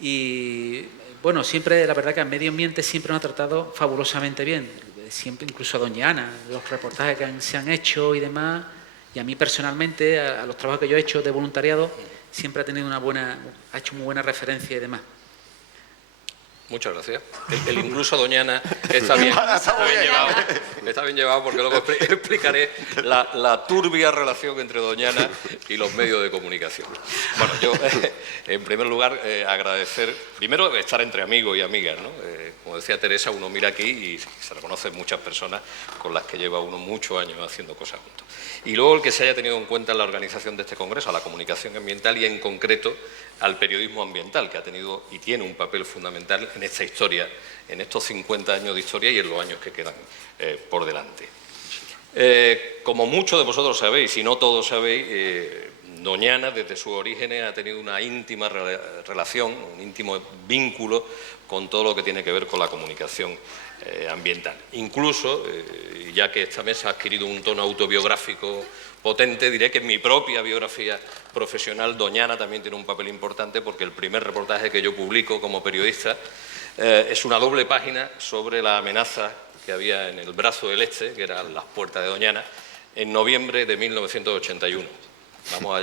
Y bueno, siempre, la verdad que al medio ambiente siempre nos ha tratado fabulosamente bien, siempre, incluso a doña Ana, los reportajes que se han hecho y demás, y a mí personalmente, a los trabajos que yo he hecho de voluntariado, siempre ha tenido ha hecho muy buena referencia y demás. Muchas gracias. El incluso a doña Ana está bien llevado porque luego explicaré la turbia relación entre doña Ana y los medios de comunicación. Bueno, yo, en primer lugar, agradecer, primero, estar entre amigos y amigas, ¿no? Como decía Teresa, uno mira aquí y se reconocen muchas personas con las que lleva uno muchos años haciendo cosas juntos. Y luego el que se haya tenido en cuenta en la organización de este congreso, a la comunicación ambiental y en concreto al periodismo ambiental, que ha tenido y tiene un papel fundamental en esta historia, en estos 50 años de historia y en los años que quedan por delante. Como muchos de vosotros sabéis, y no todos sabéis, Doñana desde sus orígenes ha tenido una íntima relación, un íntimo vínculo con todo lo que tiene que ver con la comunicación ambiental. Incluso, ya que esta mesa ha adquirido un tono autobiográfico potente, diré que en mi propia biografía profesional Doñana también tiene un papel importante porque el primer reportaje que yo publico como periodista es una doble página sobre la amenaza que había en el brazo del Este, que eran las puertas de Doñana, en noviembre de 1981. Vamos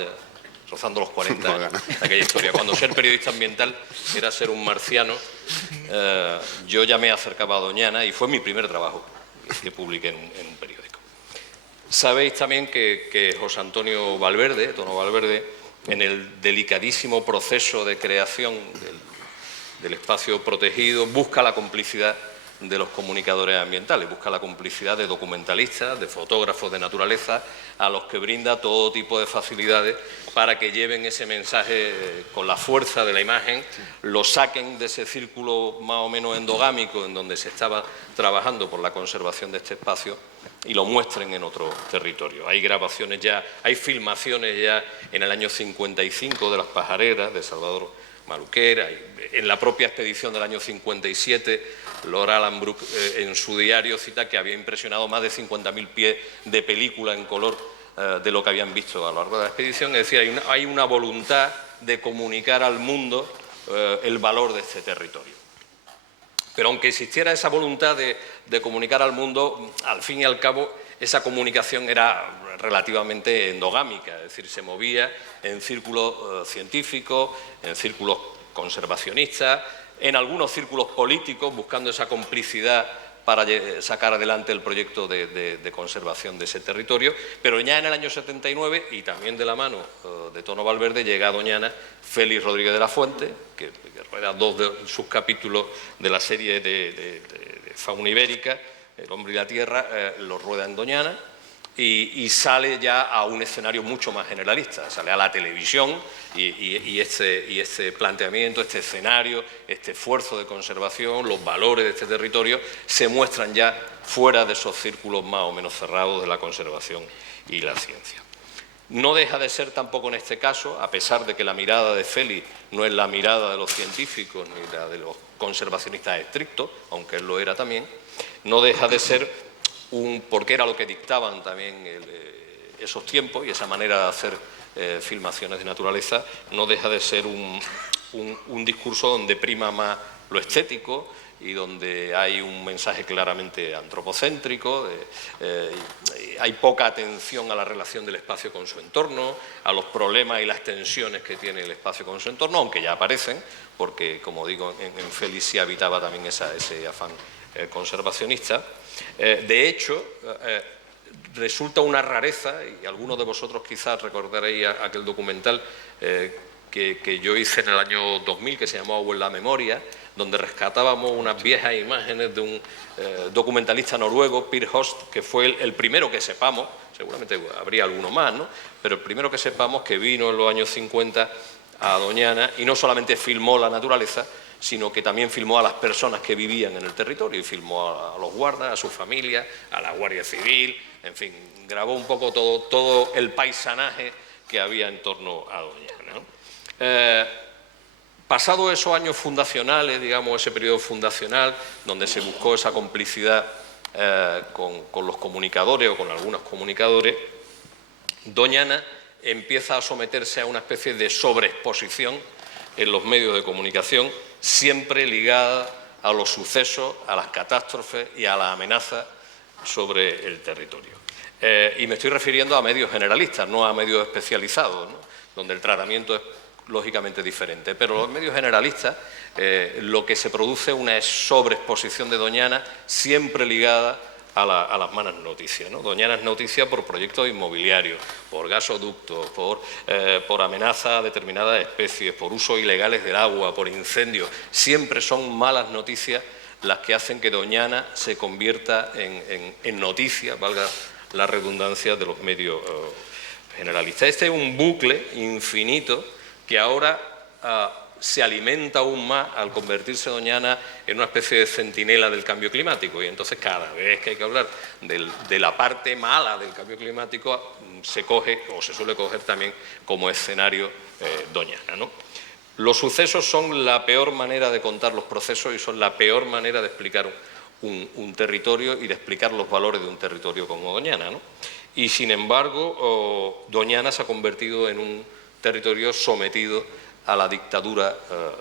rozando los 40 años de aquella historia. Cuando ser periodista ambiental era ser un marciano, yo ya me acercaba a Doñana y fue mi primer trabajo que publiqué en un periódico. Sabéis también que José Antonio Valverde, Tono Valverde, en el delicadísimo proceso de creación del espacio protegido, busca la complicidad de los comunicadores ambientales, busca la complicidad de documentalistas, de fotógrafos de naturaleza, a los que brinda todo tipo de facilidades para que lleven ese mensaje con la fuerza de la imagen, lo saquen de ese círculo más o menos endogámico en donde se estaba trabajando por la conservación de este espacio y lo muestren en otro territorio. Hay grabaciones ya, hay filmaciones ya en el año 55 de Las Pajareras, de Salvador Maluquer. En la propia expedición del año 57, Lord Alanbrooke en su diario cita que había impresionado más de 50.000 pies de película en color de lo que habían visto a lo largo de la expedición. Es decir, hay una voluntad de comunicar al mundo el valor de este territorio. Pero aunque existiera esa voluntad de comunicar al mundo, al fin y al cabo esa comunicación era relativamente endogámica, es decir, se movía en círculos científicos, en círculos conservacionistas, en algunos círculos políticos, buscando esa complicidad para sacar adelante el proyecto de conservación de ese territorio, pero ya en el año 79, y también de la mano de Tono Valverde, llega a Doñana Félix Rodríguez de la Fuente, que rueda 2 de sus capítulos de la serie de fauna ibérica, El hombre y la tierra, lo rueda en Doñana, y sale ya a un escenario mucho más generalista, sale a la televisión y este planteamiento, este escenario, este esfuerzo de conservación, los valores de este territorio se muestran ya fuera de esos círculos más o menos cerrados de la conservación y la ciencia. No deja de ser tampoco en este caso, a pesar de que la mirada de Félix no es la mirada de los científicos ni la de los conservacionistas estrictos, aunque él lo era también, no deja de ser porque era lo que dictaban también esos tiempos y esa manera de hacer filmaciones de naturaleza, no deja de ser un discurso donde prima más lo estético y donde hay un mensaje claramente antropocéntrico, hay poca atención a la relación del espacio con su entorno, a los problemas y las tensiones que tiene el espacio con su entorno, aunque ya aparecen, porque, como digo, en Félix sí habitaba también ese afán conservacionista. De hecho, resulta una rareza, y algunos de vosotros quizás recordaréis aquel documental que yo hice en el año 2000, que se llamó Agua en la Memoria, donde rescatábamos unas viejas imágenes de un documentalista noruego, Per Horst, que fue el primero que sepamos, seguramente habría alguno más, ¿no?, pero el primero que sepamos que vino en los años 50 a Doñana y no solamente filmó la naturaleza, sino que también filmó a las personas que vivían en el territorio y filmó a los guardas, a su familia, a la Guardia Civil, en fin, grabó un poco todo el paisanaje que había en torno a Doñana, ¿no? Pasado esos años fundacionales, digamos, ese periodo fundacional, donde se buscó esa complicidad con los comunicadores o con algunos comunicadores, Doñana empieza a someterse a una especie de sobreexposición en los medios de comunicación, siempre ligada a los sucesos, a las catástrofes y a la amenaza sobre el territorio. Y me estoy refiriendo a medios generalistas, no a medios especializados, ¿no?, donde el tratamiento es lógicamente diferente. Pero los medios generalistas, lo que se produce es una sobreexposición de Doñana siempre ligada a las malas noticias, ¿no? Doñana es noticia por proyectos inmobiliarios, por gasoductos, por amenaza a determinadas especies, por usos ilegales del agua, por incendios. Siempre son malas noticias las que hacen que Doñana se convierta en noticia, valga la redundancia, de los medios generalistas. Este es un bucle infinito que ahora se alimenta aún más al convertirse Doñana en una especie de centinela del cambio climático, y entonces cada vez que hay que hablar de la parte mala del cambio climático se coge o se suele coger también como escenario Doñana, ¿no? Los sucesos son la peor manera de contar los procesos y son la peor manera de explicar un territorio y de explicar los valores de un territorio como Doñana, ¿no? Y sin embargo, Doñana se ha convertido en un territorio sometido a la dictadura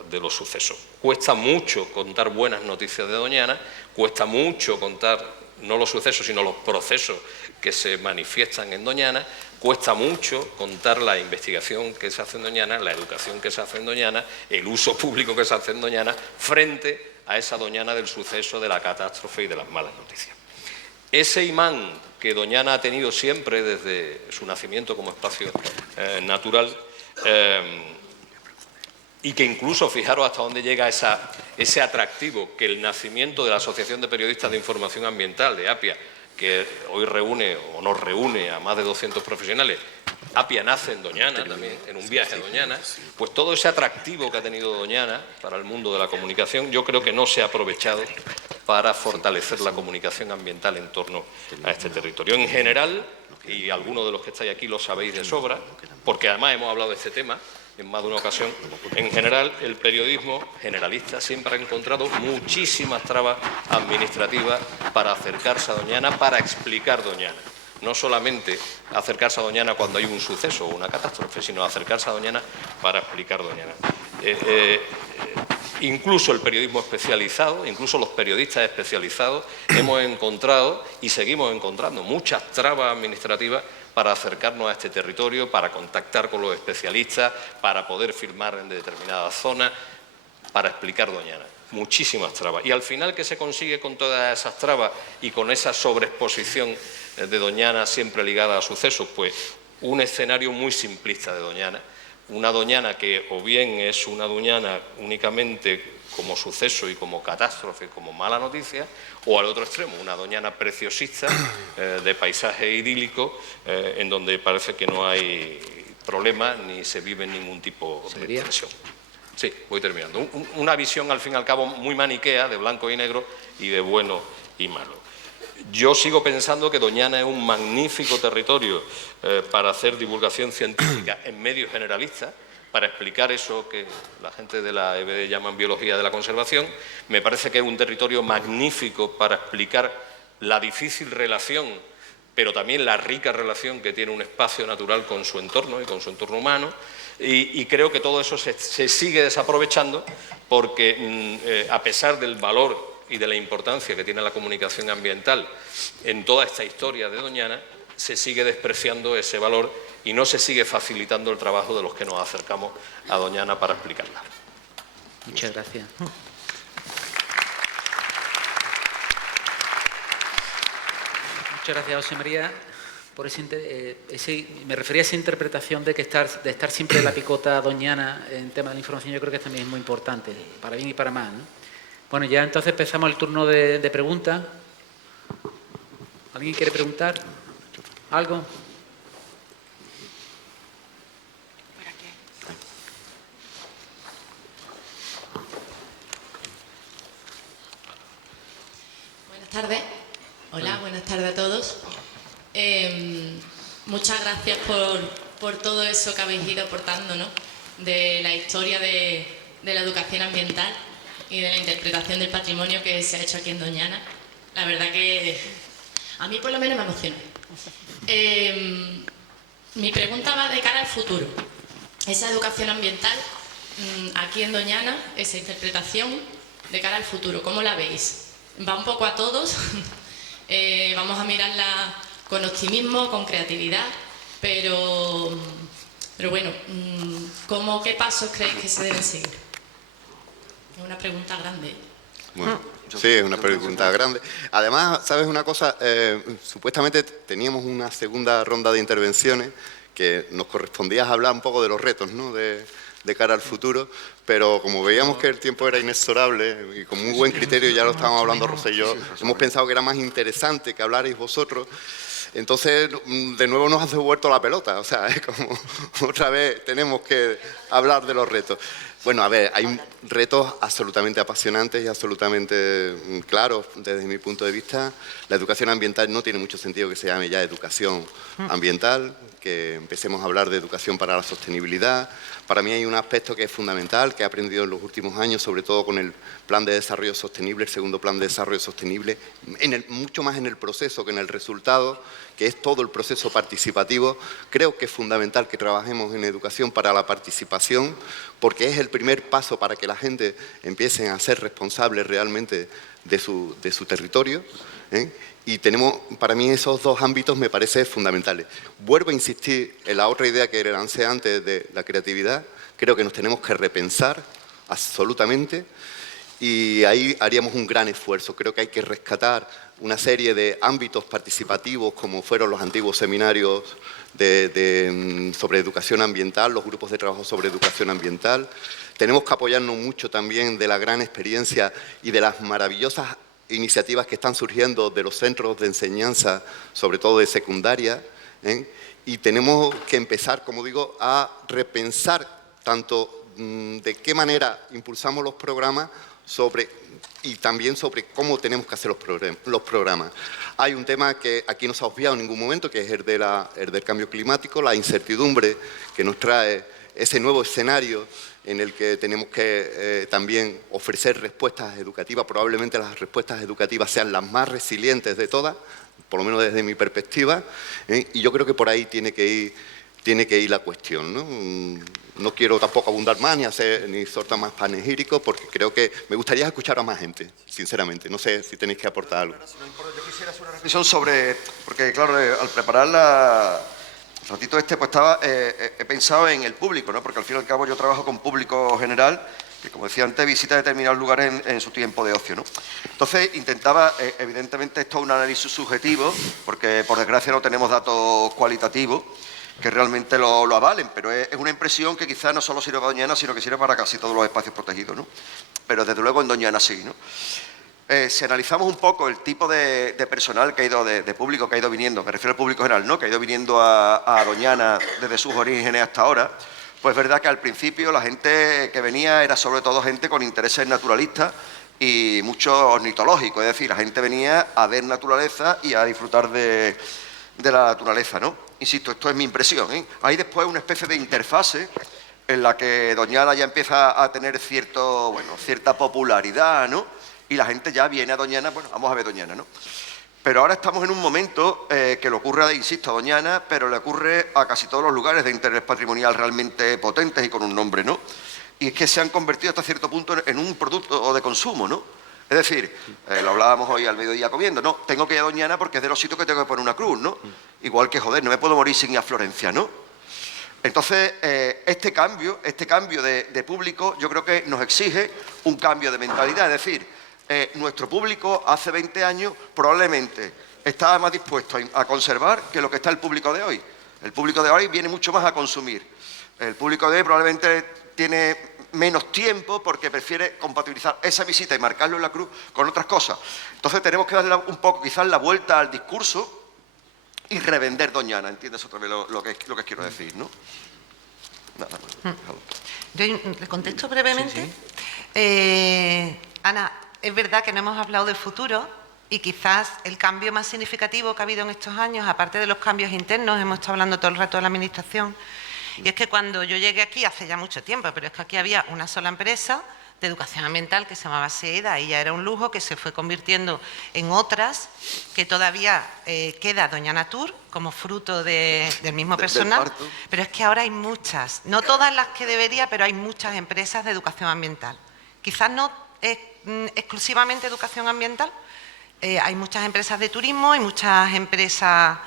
de los sucesos. Cuesta mucho contar buenas noticias de Doñana, cuesta mucho contar no los sucesos, sino los procesos que se manifiestan en Doñana, cuesta mucho contar la investigación que se hace en Doñana, la educación que se hace en Doñana, el uso público que se hace en Doñana, frente a esa Doñana del suceso, de la catástrofe y de las malas noticias. Ese imán que Doñana ha tenido siempre desde su nacimiento como espacio natural, y que incluso, fijaros hasta dónde llega ese atractivo que el nacimiento de la Asociación de Periodistas de Información Ambiental, de APIA, que hoy reúne o nos reúne a más de 200 profesionales. APIA nace en Doñana también, en un viaje a Doñana. Pues todo ese atractivo que ha tenido Doñana para el mundo de la comunicación, yo creo que no se ha aprovechado para fortalecer la comunicación ambiental en torno a este territorio. En general, y algunos de los que estáis aquí lo sabéis de sobra, porque además hemos hablado de este tema en más de una ocasión, en general el periodismo generalista siempre ha encontrado muchísimas trabas administrativas para acercarse a Doñana, para explicar Doñana. No solamente acercarse a Doñana cuando hay un suceso o una catástrofe, sino acercarse a Doñana para explicar Doñana. Incluso el periodismo especializado, incluso los periodistas especializados, hemos encontrado y seguimos encontrando muchas trabas administrativas para acercarnos a este territorio, para contactar con los especialistas, para poder filmar en determinadas zonas, para explicar Doñana. Muchísimas trabas. Y al final, ¿qué se consigue con todas esas trabas y con esa sobreexposición de Doñana siempre ligada a sucesos? Pues un escenario muy simplista de Doñana. Una Doñana que o bien es una Doñana únicamente como suceso y como catástrofe, como mala noticia, o al otro extremo, una Doñana preciosista de paisaje idílico en donde parece que no hay problema ni se vive ningún tipo de tensión. Sí, voy terminando. Una visión, al fin y al cabo, muy maniquea, de blanco y negro y de bueno y malo. Yo sigo pensando que Doñana es un magnífico territorio para hacer divulgación científica en medios generalistas, para explicar eso que la gente de la EBD llaman biología de la conservación. Me parece que es un territorio magnífico para explicar la difícil relación, pero también la rica relación que tiene un espacio natural con su entorno y con su entorno humano. Y creo que todo eso se sigue desaprovechando porque, a pesar del valor y de la importancia que tiene la comunicación ambiental en toda esta historia de Doñana, se sigue despreciando ese valor y no se sigue facilitando el trabajo de los que nos acercamos a Doñana para explicarla. Muchas gracias. Muchas gracias, José María, por me refería a esa interpretación de que estar siempre en la picota doñana en tema de la información. Yo creo que también es muy importante, para bien y para mal, ¿no? Bueno, ya entonces empezamos el turno de preguntas. ¿Alguien quiere preguntar algo? Buenas tardes. Hola, buenas tardes a todos. Muchas gracias por todo eso que habéis ido aportando, ¿no? De la historia de la educación ambiental y de la interpretación del patrimonio que se ha hecho aquí en Doñana. La verdad que a mí por lo menos me emociona. Mi pregunta va de cara al futuro. Esa educación ambiental aquí en Doñana, esa interpretación de cara al futuro, ¿cómo la veis? Va un poco a todos. Vamos a mirarla con optimismo, con creatividad, pero bueno, ¿qué pasos creéis que se deben seguir? Es una pregunta grande. Bueno, sí, es una pregunta grande. Además, ¿sabes una cosa? Supuestamente teníamos una segunda ronda de intervenciones que nos correspondía hablar un poco de los retos, ¿no? de cara al futuro, pero como veíamos que el tiempo era inexorable y con muy buen criterio, ya lo estábamos hablando Rosa y yo, hemos pensado que era más interesante que hablarais vosotros. Entonces, de nuevo nos ha devuelto la pelota, o sea, es como otra vez tenemos que hablar de los retos. Bueno, a ver, hay retos absolutamente apasionantes y absolutamente claros desde mi punto de vista. La educación ambiental no tiene mucho sentido que se llame ya educación ambiental, que empecemos a hablar de educación para la sostenibilidad. Para mí hay un aspecto que es fundamental, que he aprendido en los últimos años, sobre todo con el Plan de Desarrollo Sostenible, el segundo Plan de Desarrollo Sostenible, mucho más en el proceso que en el resultado, que es todo el proceso participativo. Creo que es fundamental que trabajemos en educación para la participación, porque es el primer paso para que la gente empiece a ser responsable realmente de su territorio, ¿eh? Y tenemos, para mí, esos dos ámbitos me parecen fundamentales. Vuelvo a insistir en la otra idea que lancé antes de la creatividad. Creo que nos tenemos que repensar absolutamente y ahí haríamos un gran esfuerzo. Creo que hay que rescatar una serie de ámbitos participativos como fueron los antiguos seminarios sobre educación ambiental, los grupos de trabajo sobre educación ambiental. Tenemos que apoyarnos mucho también de la gran experiencia y de las maravillosas iniciativas que están surgiendo de los centros de enseñanza, sobre todo de secundaria, ¿eh? Y tenemos que empezar, como digo, a repensar tanto de qué manera impulsamos los programas y también sobre cómo tenemos que hacer los programas. Hay un tema que aquí no se ha obviado en ningún momento, que es el del cambio climático, la incertidumbre que nos trae ese nuevo escenario en el que tenemos que también ofrecer respuestas educativas. Probablemente las respuestas educativas sean las más resilientes de todas, por lo menos desde mi perspectiva, y yo creo que por ahí tiene que ir la cuestión, ¿no? No quiero tampoco abundar más ni soltar más panegíricos, porque creo que me gustaría escuchar a más gente, sinceramente. No sé si tenéis que aportar algo. Yo quisiera hacer una reflexión sobre, porque claro, al preparar el ratito pues he pensado en el público, ¿no? Porque al fin y al cabo yo trabajo con público general, que como decía antes, visita determinados lugares en su tiempo de ocio, ¿no? Entonces intentaba, evidentemente esto es un análisis subjetivo, porque por desgracia no tenemos datos cualitativos que realmente lo avalen, pero es una impresión que quizás no solo sirve para Doñana, sino que sirve para casi todos los espacios protegidos, ¿no? Pero desde luego en Doñana sí, ¿no? Si analizamos un poco el tipo de personal que ha ido, de público que ha ido viniendo, me refiero al público general, ¿no? Que ha ido viniendo a Doñana desde sus orígenes hasta ahora, pues es verdad que al principio la gente que venía era sobre todo gente con intereses naturalistas y mucho ornitológico, es decir, la gente venía a ver naturaleza y a disfrutar de la naturaleza, ¿no? Insisto, esto es mi impresión, ¿eh? Hay después una especie de interfase en la que Doñana ya empieza a tener cierta popularidad, ¿no? Y la gente ya viene a Doñana, bueno, vamos a ver Doñana, ¿no? Pero ahora estamos en un momento que le ocurre, insisto, a Doñana, pero le ocurre a casi todos los lugares de interés patrimonial realmente potentes y con un nombre, ¿no? Y es que se han convertido hasta cierto punto en un producto de consumo, ¿no? Es decir, lo hablábamos hoy al mediodía comiendo, ¿no? Tengo que ir a Doñana porque es de los sitios que tengo que poner una cruz, ¿no? Igual que, joder, no me puedo morir sin ir a Florencia, ¿no? Entonces, este cambio de público yo creo que nos exige un cambio de mentalidad, es decir, nuestro público hace 20 años probablemente estaba más dispuesto a conservar que lo que está el público de hoy. El público de hoy viene mucho más a consumir. El público de hoy probablemente tiene menos tiempo porque prefiere compatibilizar esa visita y marcarlo en la cruz con otras cosas. Entonces tenemos que darle un poco quizás la vuelta al discurso y revender Doñana, ¿entiendes otra vez lo que quiero decir, no? Nada más. Yo le contesto brevemente. Sí. Ana, es verdad que no hemos hablado del futuro y quizás el cambio más significativo que ha habido en estos años, aparte de los cambios internos, hemos estado hablando todo el rato de la Administración, y es que cuando yo llegué aquí, hace ya mucho tiempo, pero es que aquí había una sola empresa de educación ambiental que se llamaba SEEDA y ya era un lujo que se fue convirtiendo en otras, que todavía queda Doñana Tour como fruto del mismo personal, pero es que ahora hay muchas, no todas las que debería, pero hay muchas empresas de educación ambiental. Quizás no es exclusivamente educación ambiental, hay muchas empresas de turismo, hay muchas empresas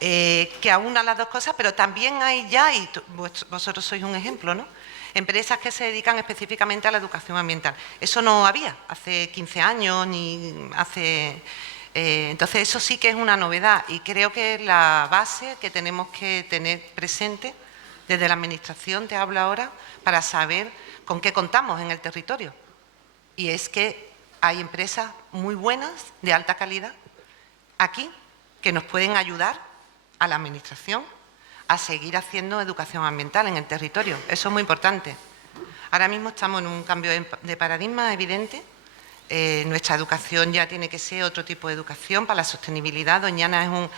que aunan las dos cosas, pero también hay ya, y vosotros sois un ejemplo, ¿no? Empresas que se dedican específicamente a la educación ambiental. Eso no había hace 15 años, ni hace... entonces eso sí que es una novedad y creo que es la base que tenemos que tener presente desde la Administración, te hablo ahora, para saber con qué contamos en el territorio. Y es que hay empresas muy buenas, de alta calidad, aquí, que nos pueden ayudar a la Administración a seguir haciendo educación ambiental en el territorio. Eso es muy importante. Ahora mismo estamos en un cambio de paradigma evidente. Nuestra educación ya tiene que ser otro tipo de educación para la sostenibilidad. Doñana es un...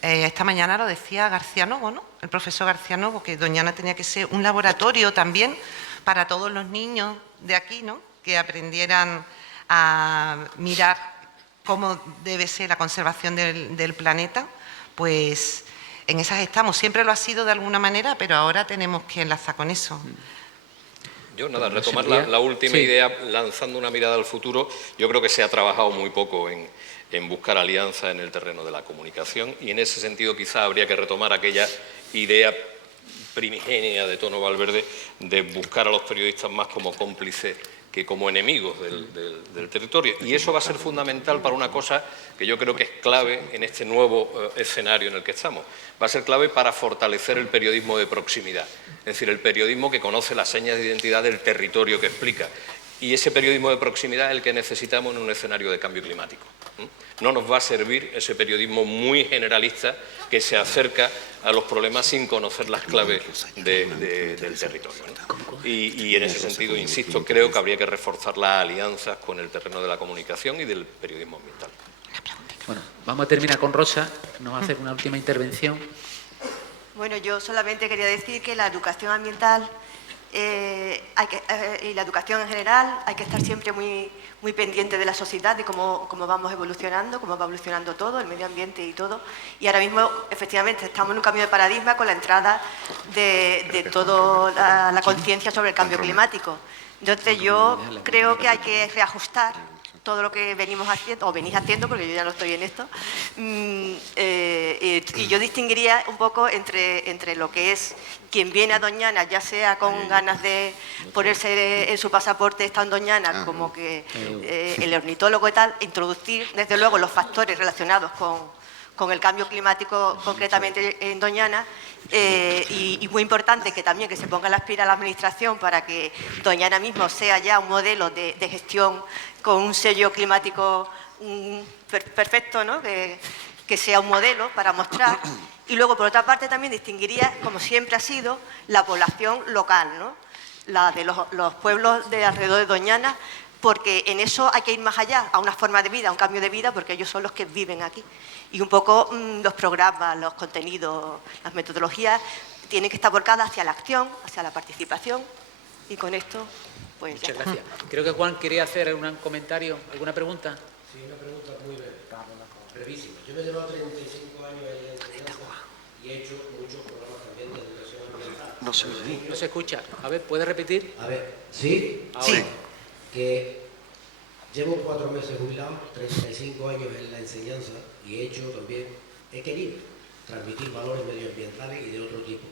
esta mañana lo decía García Novo, ¿no? El profesor García Novo, que Doñana tenía que ser un laboratorio también para todos los niños de aquí, ¿no? Que aprendieran a mirar cómo debe ser la conservación del planeta, pues en esas estamos. Siempre lo ha sido de alguna manera, pero ahora tenemos que enlazar con eso. Yo, nada, retomar la última idea, lanzando una mirada al futuro. Yo creo que se ha trabajado muy poco en buscar alianzas en el terreno de la comunicación y en ese sentido quizá habría que retomar aquella idea primigenia de Tono Valverde de buscar a los periodistas más como cómplices que como enemigos del territorio. Y eso va a ser fundamental para una cosa que yo creo que es clave en este nuevo escenario en el que estamos. Va a ser clave para fortalecer el periodismo de proximidad, es decir, el periodismo que conoce las señas de identidad del territorio que explica. Y ese periodismo de proximidad es el que necesitamos en un escenario de cambio climático. No nos va a servir ese periodismo muy generalista que se acerca a los problemas sin conocer las claves del territorio, ¿no? Y en ese sentido, insisto, creo que habría que reforzar las alianzas con el terreno de la comunicación y del periodismo ambiental. Bueno, vamos a terminar con Rosa, nos va a hacer una última intervención. Bueno, yo solamente quería decir que la educación ambiental y la educación en general hay que estar siempre muy pendiente de la sociedad, de cómo vamos evolucionando, cómo va evolucionando todo, el medio ambiente y todo. Y ahora mismo, efectivamente, estamos en un cambio de paradigma con la entrada de toda la conciencia sobre el cambio climático. Entonces, yo creo que hay que reajustar todo lo que venimos haciendo, o venís haciendo, porque yo ya no estoy en esto, y yo distinguiría un poco entre lo que es quien viene a Doñana, ya sea con ganas de ponerse en su pasaporte esta en Doñana, como que el ornitólogo y tal, introducir desde luego los factores relacionados con el cambio climático concretamente en Doñana, y muy importante que también que se ponga las pilas a la administración para que Doñana mismo sea ya un modelo de gestión con un sello climático perfecto, ¿no? Que sea un modelo para mostrar. Y luego, por otra parte, también distinguiría, como siempre ha sido, la población local, ¿no? La de los pueblos de alrededor de Doñana, porque en eso hay que ir más allá, a una forma de vida, a un cambio de vida, porque ellos son los que viven aquí. Y un poco los programas, los contenidos, las metodologías tienen que estar volcadas hacia la acción, hacia la participación, y con esto, pues muchas gracias. Creo que Juan quería hacer un comentario, ¿alguna pregunta? Sí, una pregunta muy brevísima. Yo me llevo 35 años en la enseñanza y he hecho muchos programas también de educación ambiental. No se escucha. A ver, ¿puede repetir? A ver, ¿sí? Ahora. Sí. Que llevo 4 meses jubilado, 35 años en la enseñanza y he querido transmitir valores medioambientales y de otro tipo.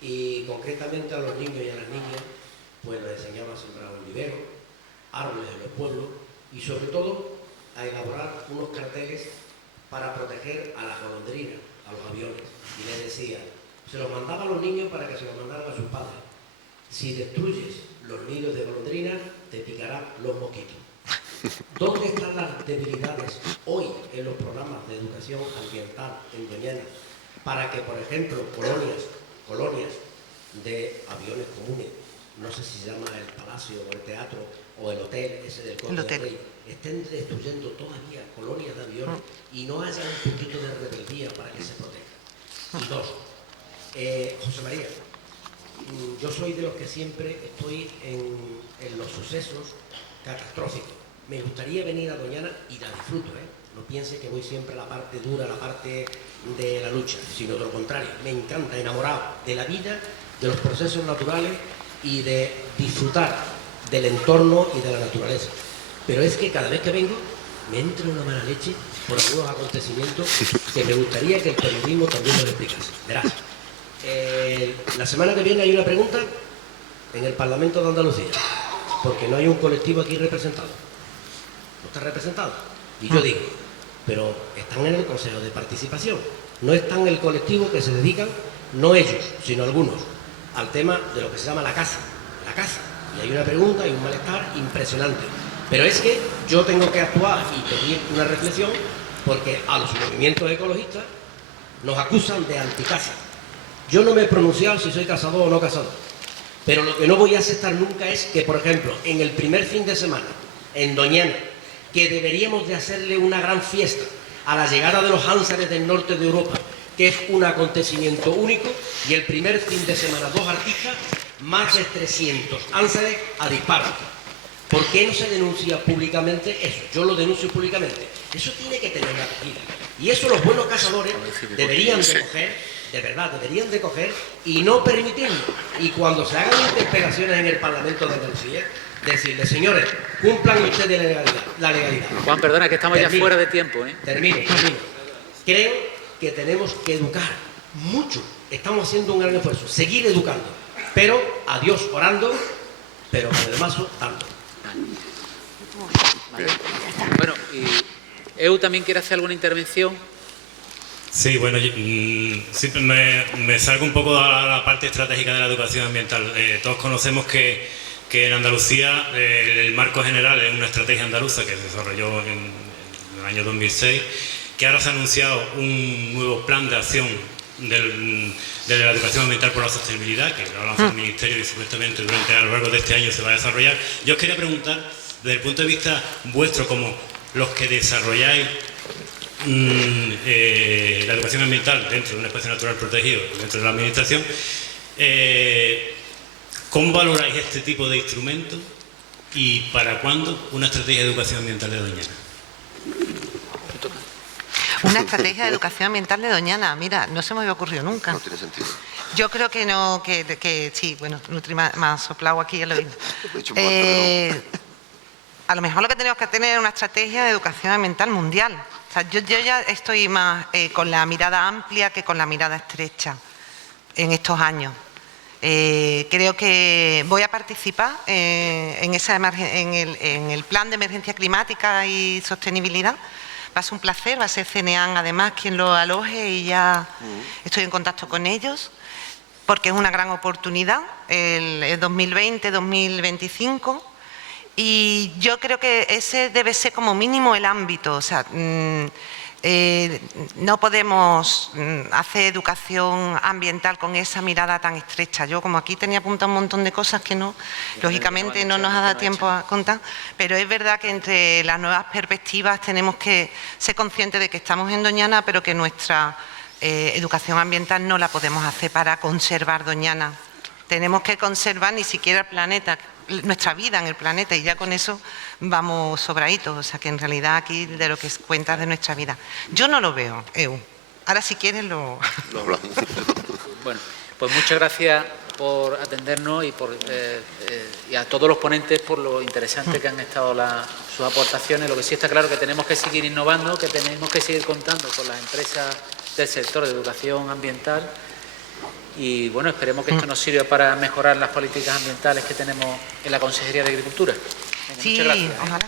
Y concretamente a los niños y a las niñas, pues les enseñaba a sembrar oliveros, árboles en los pueblos y sobre todo a elaborar unos carteles para proteger a las golondrinas, a los aviones. Y les decía, se los mandaba a los niños para que se los mandaran a sus padres. Si destruyes los nidos de golondrinas, te picarán los mosquitos. ¿Dónde están las debilidades hoy en los programas de educación ambiental en Doñana para que, por ejemplo, colonias de aviones comunes, no sé si se llama el Palacio o el Teatro o el Hotel ese del Conde del Rey, estén destruyendo todavía colonias de aviones y no haya un poquito de rebeldía para que se proteja? Y dos, José María, yo soy de los que siempre estoy en los sucesos catastróficos. Me gustaría venir a Doñana y la disfruto, ¿eh? No piense que voy siempre a la parte dura, a la parte de la lucha, sino de lo contrario. Me encanta, enamorado de la vida, de los procesos naturales y de disfrutar del entorno y de la naturaleza. Pero es que cada vez que vengo me entra una mala leche por algunos acontecimientos que me gustaría que el periodismo también me lo explicase. Verás, la semana que viene hay una pregunta en el Parlamento de Andalucía, porque no hay un colectivo aquí representado. No está representado. Y yo digo, pero están en el Consejo de Participación, no están en el colectivo que se dedican, no ellos, sino algunos, al tema de lo que se llama la caza. Y hay una pregunta y un malestar impresionante. Pero es que yo tengo que actuar y pedir una reflexión porque a los movimientos ecologistas nos acusan de anticaza. Yo no me he pronunciado si soy cazador o no cazador. Pero lo que no voy a aceptar nunca es que, por ejemplo, en el primer fin de semana, en Doñana, que deberíamos de hacerle una gran fiesta a la llegada de los ánsares del norte de Europa, que es un acontecimiento único, y el primer fin de semana 2 artistas, más de 300 ánsares a disparo. ¿Por qué no se denuncia públicamente eso? Yo lo denuncio públicamente. Eso tiene que tener una acogida. Y eso los buenos cazadores deberían de coger, de verdad, deberían de coger y no permitirlo. Y cuando se hagan interpelaciones en el Parlamento de Andalucía, decirle, señores, cumplan ustedes la legalidad. Juan, perdona, que estamos ya fuera de tiempo, ¿eh? Termino. Creo que tenemos que educar mucho. Estamos haciendo un gran esfuerzo. Seguir educando. Pero a Dios orando, pero con el mazo dando. Bueno, y Eu también quiere hacer alguna intervención. Sí, bueno, siempre me salgo un poco a la parte estratégica de la educación ambiental. Todos conocemos que en Andalucía el marco general es una estrategia andaluza que se desarrolló en el año 2006, que ahora se ha anunciado un nuevo plan de acción de la educación ambiental por la sostenibilidad, que lo ha lanzado el Ministerio y supuestamente a lo largo de este año se va a desarrollar. Yo os quería preguntar, desde el punto de vista vuestro, como los que desarrolláis la educación ambiental dentro de un espacio natural protegido, dentro de la Administración, ¿cómo valoráis este tipo de instrumentos y para cuándo una estrategia de educación ambiental de Doñana? Una estrategia de educación ambiental de Doñana, mira, no se me había ocurrido nunca. No tiene sentido. Yo creo que no, que sí, bueno, Nutri me ha soplado aquí el oído. A lo mejor lo que tenemos que tener es una estrategia de educación ambiental mundial. O sea, yo ya estoy más con la mirada amplia que con la mirada estrecha en estos años. Creo que voy a participar en el plan de emergencia climática y sostenibilidad. Va a ser un placer, va a ser CNEAN además quien lo aloje y ya estoy en contacto con ellos, porque es una gran oportunidad, el 2020-2025, y yo creo que ese debe ser como mínimo el ámbito. O sea, no podemos hacer educación ambiental con esa mirada tan estrecha. Yo, como aquí tenía apuntado un montón de cosas que no, lógicamente no nos ha dado tiempo a contar, pero es verdad que entre las nuevas perspectivas tenemos que ser conscientes de que estamos en Doñana, pero que nuestra educación ambiental no la podemos hacer para conservar Doñana. Tenemos que conservar ni siquiera el planeta, nuestra vida en el planeta, y ya con eso vamos sobraditos. O sea que en realidad aquí de lo que cuenta de nuestra vida. Yo no lo veo, EU. Ahora si quieres lo hablamos. Bueno, pues muchas gracias por atendernos y a todos los ponentes por lo interesante que han estado sus aportaciones. Lo que sí está claro que tenemos que seguir innovando, que tenemos que seguir contando con las empresas del sector de educación ambiental. Y bueno, esperemos que esto nos sirva para mejorar las políticas ambientales que tenemos en la Consejería de Agricultura. Venga, sí, muchas gracias. ojalá.